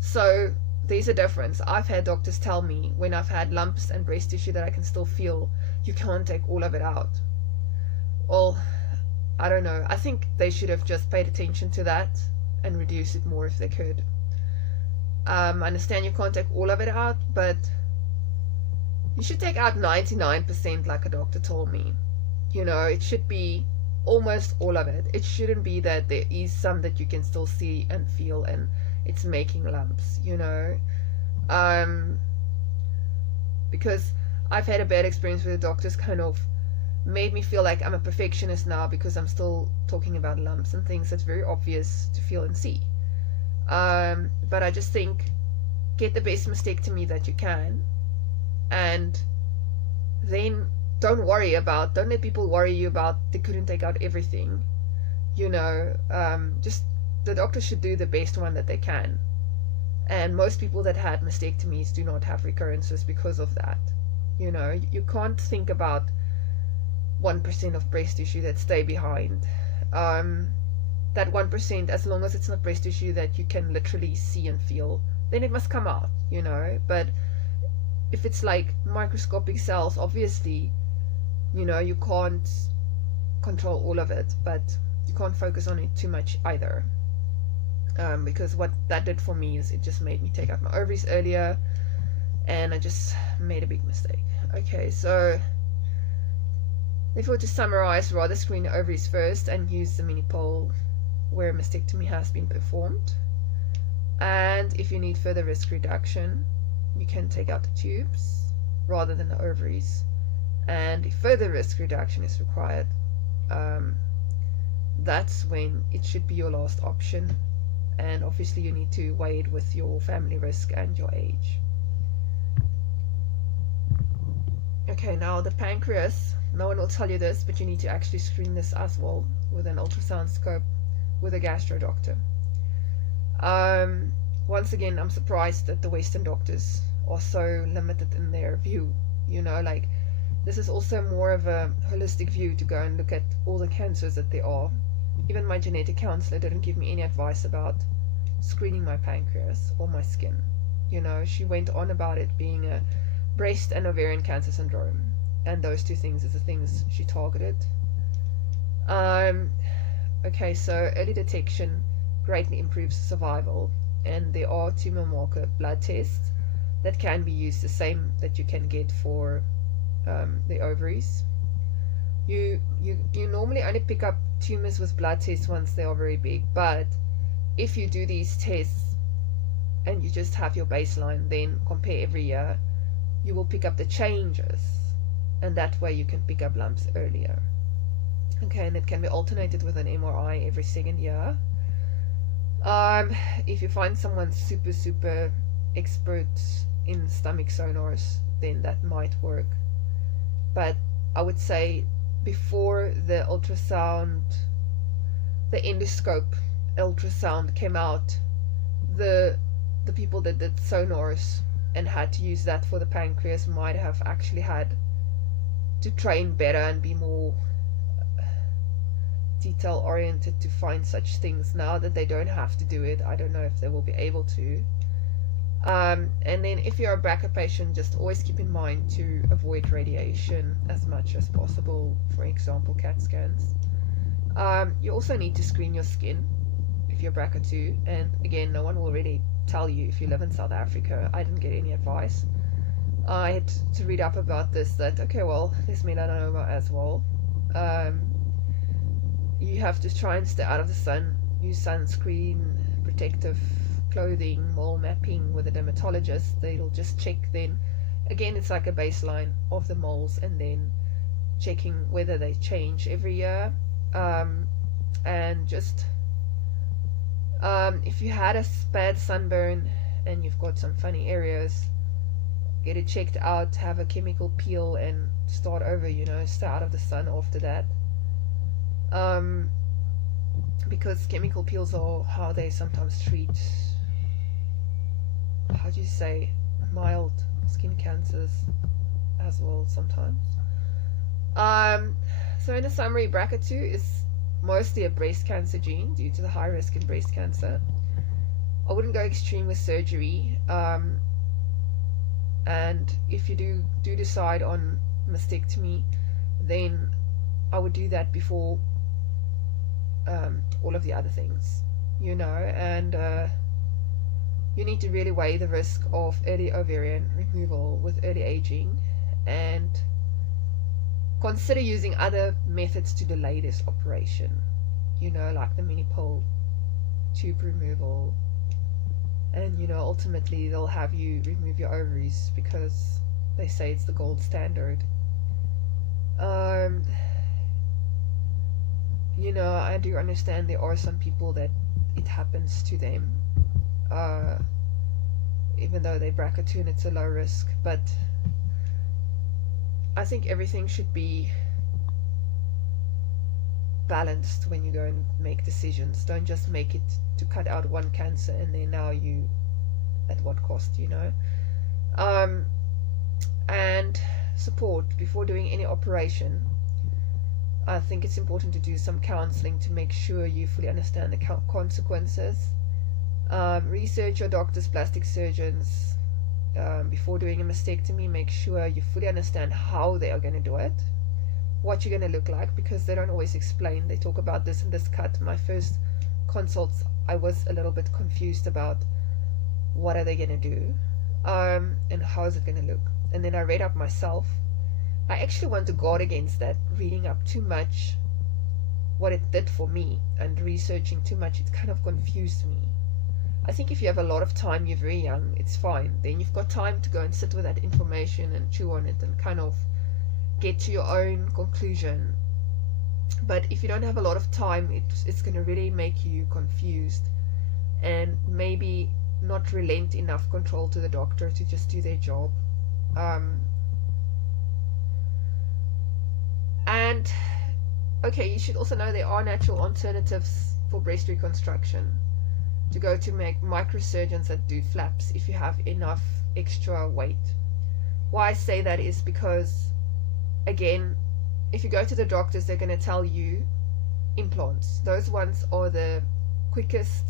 So there's a difference. I've had doctors tell me when I've had lumps and breast tissue that I can still feel, you can't take all of it out. Well, I don't know. I think they should have just paid attention to that and reduced it more if they could. I understand you can't take all of it out, but you should take out 99% like a doctor told me. You know, it should be almost all of it. It shouldn't be that there is some that you can still see and feel and it's making lumps, you know. Because I've had a bad experience with the doctors kind of made me feel like I'm a perfectionist now because I'm still talking about lumps and things that's very obvious to feel and see. But I just think get the best mastectomy that you can, and then don't let people worry you about they couldn't take out everything, you know. Just the doctor should do the best one that they can, and most people that had mastectomies do not have recurrences because of that. You know, you can't think about 1% of breast tissue that stay behind. That 1%, as long as it's not breast tissue that you can literally see and feel, then it must come out, you know. But if it's like microscopic cells, obviously, you know, you can't control all of it, but you can't focus on it too much either. Because what that did for me is it just made me take out my ovaries earlier, and I just made a big mistake. Okay, so therefore, to summarize, rather screen the ovaries first and use the mini pole where a mastectomy has been performed. And if you need further risk reduction, you can take out the tubes rather than the ovaries. And if further risk reduction is required, that's when it should be your last option. And obviously you need to weigh it with your family risk and your age. Okay, now the pancreas, no one will tell you this, but you need to actually screen this as well with an ultrasound scope with a gastro doctor. Once again, I'm surprised that the Western doctors are so limited in their view. You know, like, this is also more of a holistic view to go and look at all the cancers that there are. Even my genetic counselor didn't give me any advice about screening my pancreas or my skin. You know, she went on about it being a breast and ovarian cancer syndrome, and those two things is the things she targeted. Okay, so early detection greatly improves survival, and there are tumor marker blood tests that can be used, the same that you can get for the ovaries. You normally only pick up tumors with blood tests once they are very big, but if you do these tests and you just have your baseline, then compare every year, you will pick up the changes, and that way you can pick up lumps earlier. Okay, and it can be alternated with an MRI every second year. If you find someone super expert in stomach sonars, then that might work. But I would say before the ultrasound, the endoscope ultrasound came out, the people that did sonars and had to use that for the pancreas might have actually had to train better and be more detail oriented to find such things. Now that they don't have to do it, I don't know if they will be able to. And then if you're a BRCA patient, just always keep in mind to avoid radiation as much as possible, for example CAT scans. You also need to screen your skin if you're BRCA2, and again, no one will really tell you if you live in South Africa. I didn't get any advice. I had to read up about this, that okay, well, there's melanoma as well. You have to try and stay out of the sun, use sunscreen, protective clothing, mole mapping with a dermatologist. They'll just check then. Again, it's like a baseline of the moles, and then checking whether they change every year. And just if you had a bad sunburn and you've got some funny areas, get it checked out, have a chemical peel, and start over, stay out of the sun after that. Because chemical peels are how they sometimes treat, how do you say, mild skin cancers as well sometimes. So in a summary, BRCA2 is mostly a breast cancer gene due to the high risk in breast cancer. I wouldn't go extreme with surgery, and if you do decide on mastectomy, then I would do that before all of the other things, and you need to really weigh the risk of early ovarian removal with early aging, and consider using other methods to delay this operation, like the mini pill tube removal, and ultimately they'll have you remove your ovaries because they say it's the gold standard. I do understand there are some people that it happens to them, even though they're BRCA2 and it's a low risk, but I think everything should be balanced when you go and make decisions. Don't just make it to cut out one cancer and then now you, at what cost, and support before doing any operation. I think it's important to do some counseling to make sure you fully understand the consequences. Research your doctors, plastic surgeons. Before doing a mastectomy, make sure you fully understand how they are going to do it, what you're going to look like, because they don't always explain. They talk about this and this cut. My first consults, I was a little bit confused about what are they going to do, and how is it going to look. And then I read up myself. I actually want to guard against that, reading up too much, what it did for me, and researching too much. It kind of confused me. I think if you have a lot of time, you're very young, it's fine. Then you've got time to go and sit with that information and chew on it and kind of get to your own conclusion. But if you don't have a lot of time, it's going to really make you confused, and maybe not relent enough control to the doctor to just do their job. And okay, you should also know there are natural alternatives for breast reconstruction. To go to make microsurgeons that do flaps if you have enough extra weight. Why I say that is because, again, if you go to the doctors, they're going to tell you implants. Those ones are the quickest,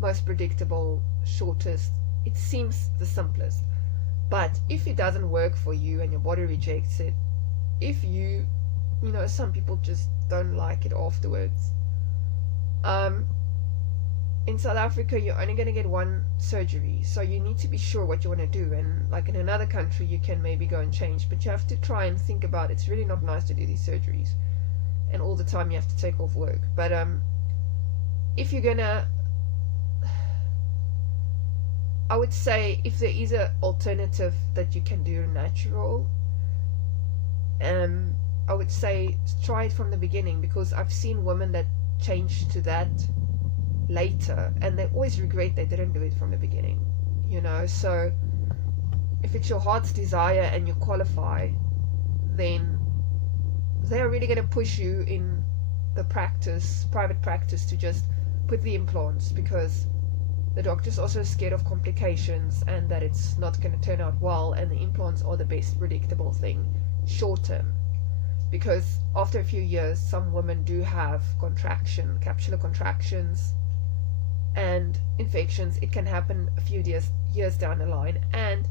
most predictable, shortest. It seems the simplest. But if it doesn't work for you and your body rejects it, if you some people just don't like it afterwards. In South Africa, you're only going to get one surgery, so you need to be sure what you want to do. And like in another country, you can maybe go and change, but you have to try and think about, it's really not nice to do these surgeries, and all the time you have to take off work. But if you're gonna, I would say, if there is an alternative that you can do natural, I would say try it from the beginning, because I've seen women that change to that later and they always regret they didn't do it from the beginning, so if it's your heart's desire and you qualify, then they're really going to push you in the private practice to just put the implants, because the doctor's also scared of complications and that it's not going to turn out well, and the implants are the best predictable thing short term, because after a few years some women do have capsular contractions and infections. It can happen a few years down the line, and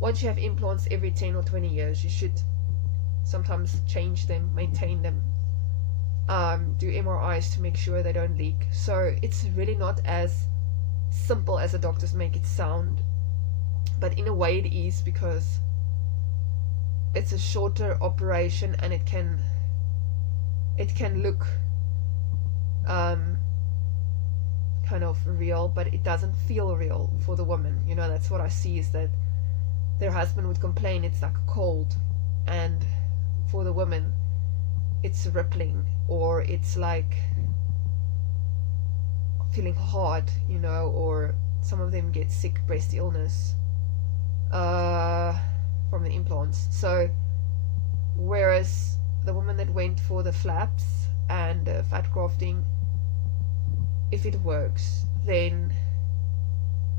once you have implants every 10 or 20 years, you should sometimes change them, maintain them, do MRIs to make sure they don't leak. So it's really not as simple as the doctors make it sound, but in a way it is, because it's a shorter operation, and it can look kind of real, but it doesn't feel real for the woman. You know, that's what I see, is that their husband would complain it's like a cold, and for the woman it's rippling, or it's like feeling hard, you know, or some of them get sick breast illness from the implants. So whereas the woman that went for the flaps and fat grafting, if it works, then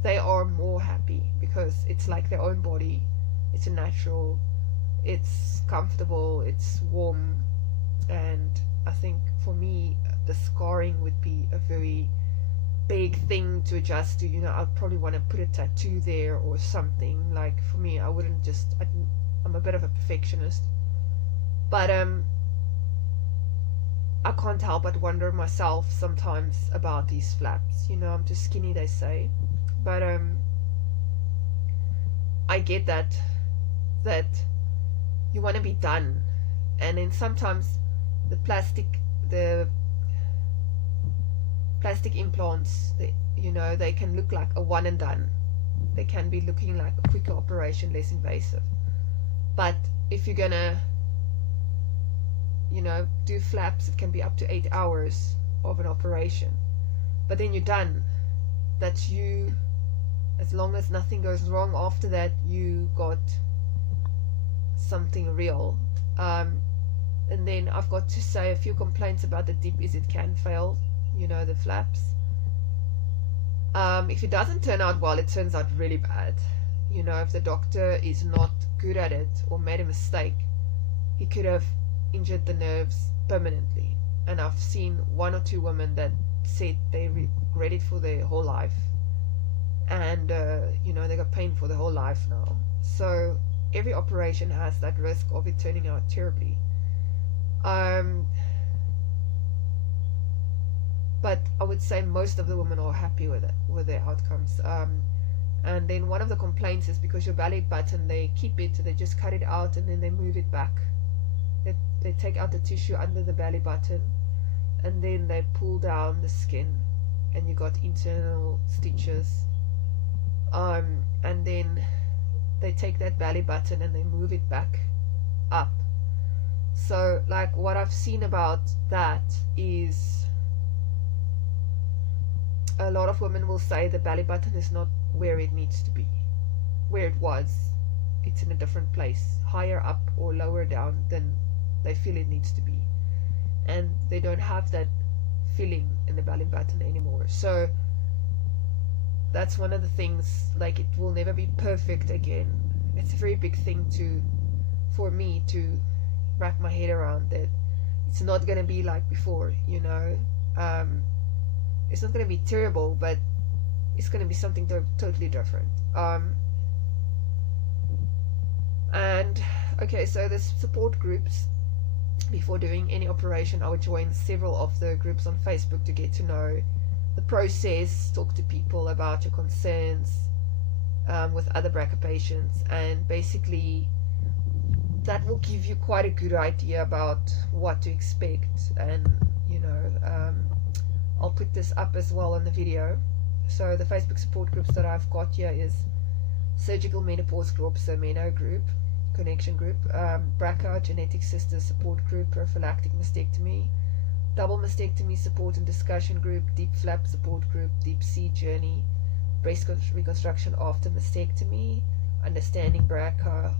they are more happy, because it's like their own body, it's a natural, it's comfortable, it's warm. And I think for me the scarring would be a very big thing to adjust to. You know, I'd probably want to put a tattoo there or something. Like, for me, I wouldn't just, I'm a bit of a perfectionist, but I can't help but wonder myself sometimes about these flaps. You know, I'm too skinny, they say, but I get that you want to be done, and then sometimes the plastic implants, you know, they can look like a one and done. They can be looking like a quicker operation, less invasive. But if you're gonna, you know, do flaps, it can be up to 8 hours of an operation, but then you're done. That's you. As long as nothing goes wrong after that, you got something real. And then I've got to say a few complaints about the dip is it can fail, you know, the flaps. If it doesn't turn out well, it turns out really bad. You know, if the doctor is not good at it or made a mistake, he could have injured the nerves permanently. And I've seen 1 or 2 women that said they regret it for their whole life, and you know, they got pain for their whole life now. So every operation has that risk of it turning out terribly. But I would say most of the women are happy with it, with their outcomes. And then one of the complaints is because your belly button, they keep it, they just cut it out and then they move it back. They take out the tissue under the belly button, and then they pull down the skin, and you got internal stitches. And then they take that belly button and they move it back up. So, like, what I've seen about that is a lot of women will say the belly button is not where it needs to be, where it was. It's in a different place, higher up or lower down than they feel it needs to be, and they don't have that feeling in the belly button anymore. So that's one of the things, like, it will never be perfect again. It's a very big thing for me to wrap my head around, that it's not going to be like before, you know. It's not going to be terrible, but it's going to be something totally different. And okay, so there's support groups. Before doing any operation, I would join several of the groups on Facebook to get to know the process, talk to people about your concerns with other BRCA patients, and basically that will give you quite a good idea about what to expect. And you know, I'll put this up as well in the video. So the Facebook support groups that I've got here is Surgical Menopause Group, so Meno Group, Connection Group, BRCA Genetic Sisters Support Group, Prophylactic Mastectomy, Double Mastectomy Support and Discussion Group, Deep Flap Support Group, Deep Sea Journey, Breast Reconstruction After Mastectomy, Understanding BRCA,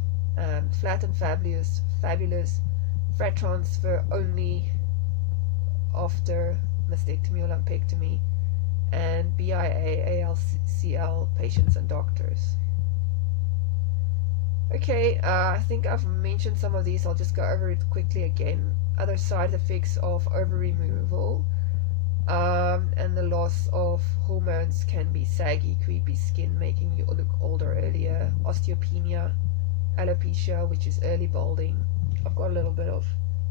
Flat and Fabulous, Fat Transfer Only After Mastectomy or Lumpectomy, and BIA, ALCL, Patients and Doctors. Okay, I think I've mentioned some of these. I'll just go over it quickly again. Other side effects of ovary removal, and the loss of hormones can be saggy, creepy skin, making you look older earlier, osteopenia, alopecia, which is early balding. I've got a little bit of,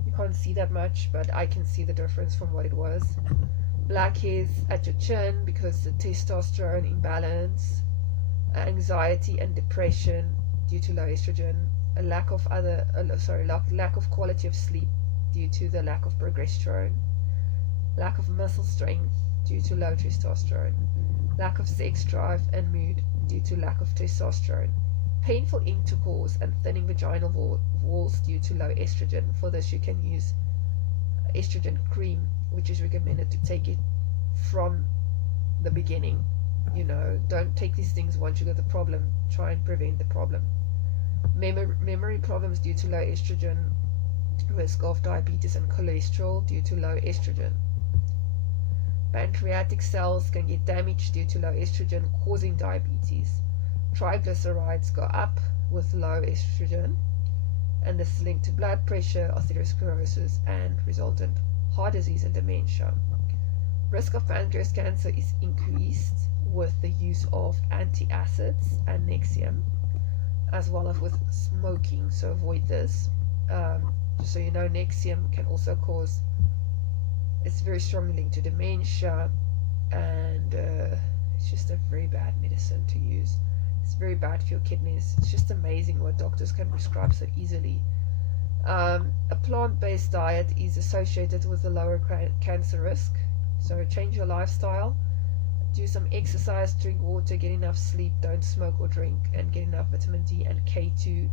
you can't see that much, but I can see the difference from what it was. Blackheads at your chin because the testosterone imbalance, anxiety and depression due to low estrogen, a lack of lack of quality of sleep due to the lack of progesterone, lack of muscle strength due to low testosterone, lack of sex drive and mood due to lack of testosterone, painful intercourse and thinning vaginal walls due to low estrogen. For this you can use estrogen cream, which is recommended to take it from the beginning. Don't take these things once you got the problem. Try and prevent the problem. Memory problems due to low estrogen, risk of diabetes and cholesterol due to low estrogen. Pancreatic cells can get damaged due to low estrogen, causing diabetes. Triglycerides go up with low estrogen, and this is linked to blood pressure, atherosclerosis, and resultant heart disease and dementia. Risk of pancreas cancer is increased with the use of antacids and Nexium, as well as with smoking, so avoid this. Just so you know, Nexium can also cause, it's very strongly linked to dementia, and it's just a very bad medicine to use. It's very bad for your kidneys. It's just amazing what doctors can prescribe so easily. A plant-based diet is associated with a lower cancer risk, so change your lifestyle, do some exercise, drink water, get enough sleep, don't smoke or drink, and get enough vitamin D and K2.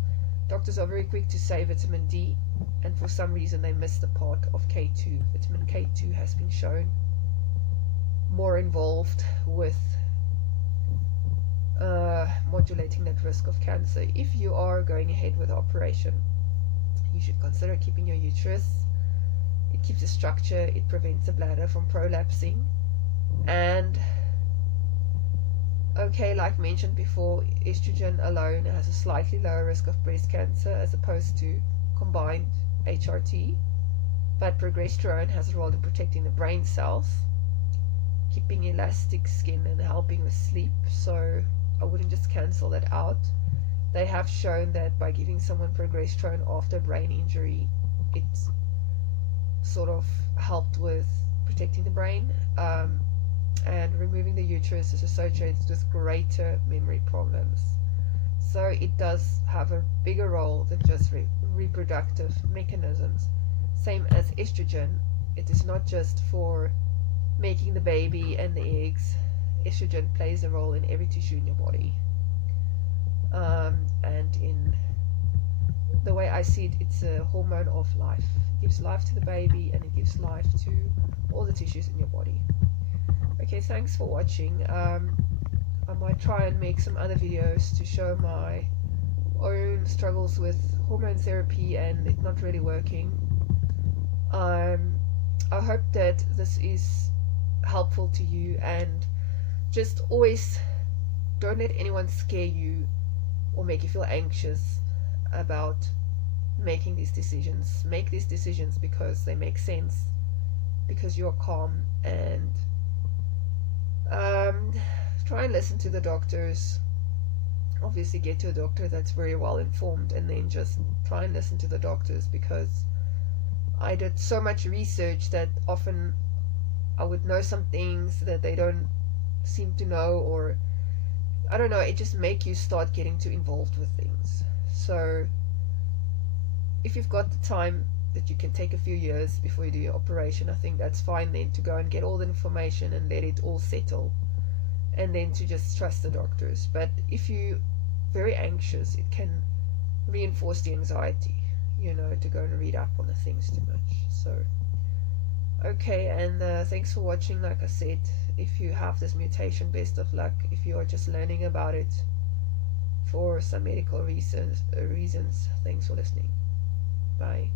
Doctors are very quick to say vitamin D, and for some reason they miss the part of K2. Vitamin K2 has been shown more involved with modulating that risk of cancer. If you are going ahead with the operation, you should consider keeping your uterus. It keeps a structure, it prevents the bladder from prolapsing, and like mentioned before, estrogen alone has a slightly lower risk of breast cancer as opposed to combined HRT, but progesterone has a role in protecting the brain cells, keeping elastic skin, and helping with sleep, so I wouldn't just cancel that out. They have shown that by giving someone progesterone after brain injury, it sort of helped with protecting the brain, and removing the uterus is associated with greater memory problems. So it does have a bigger role than just reproductive mechanisms. Same as estrogen, it is not just for making the baby and the eggs. Estrogen plays a role in every tissue in your body, and in the way I see it, it's a hormone of life. It gives life to the baby, and it gives life to all the tissues in your body. Okay, thanks for watching. I might try and make some other videos to show my own struggles with hormone therapy and it not really working. I hope that this is helpful to you, and just always don't let anyone scare you or make you feel anxious about making these decisions. Make these decisions because they make sense, because you're calm, and try and listen to the doctors. Obviously get to a doctor that's very well informed, and then just try and listen to the doctors, because I did so much research that often I would know some things that they don't seem to know, or I don't know, it just make you start getting too involved with things. So if you've got the time that you can take a few years before you do your operation, I think that's fine then to go and get all the information and let it all settle, and then to just trust the doctors. But if you're very anxious, it can reinforce the anxiety, to go and read up on the things too much. So okay, and thanks for watching. Like I said, if you have this mutation, best of luck. If you are just learning about it for some medical reasons, thanks for listening. Bye.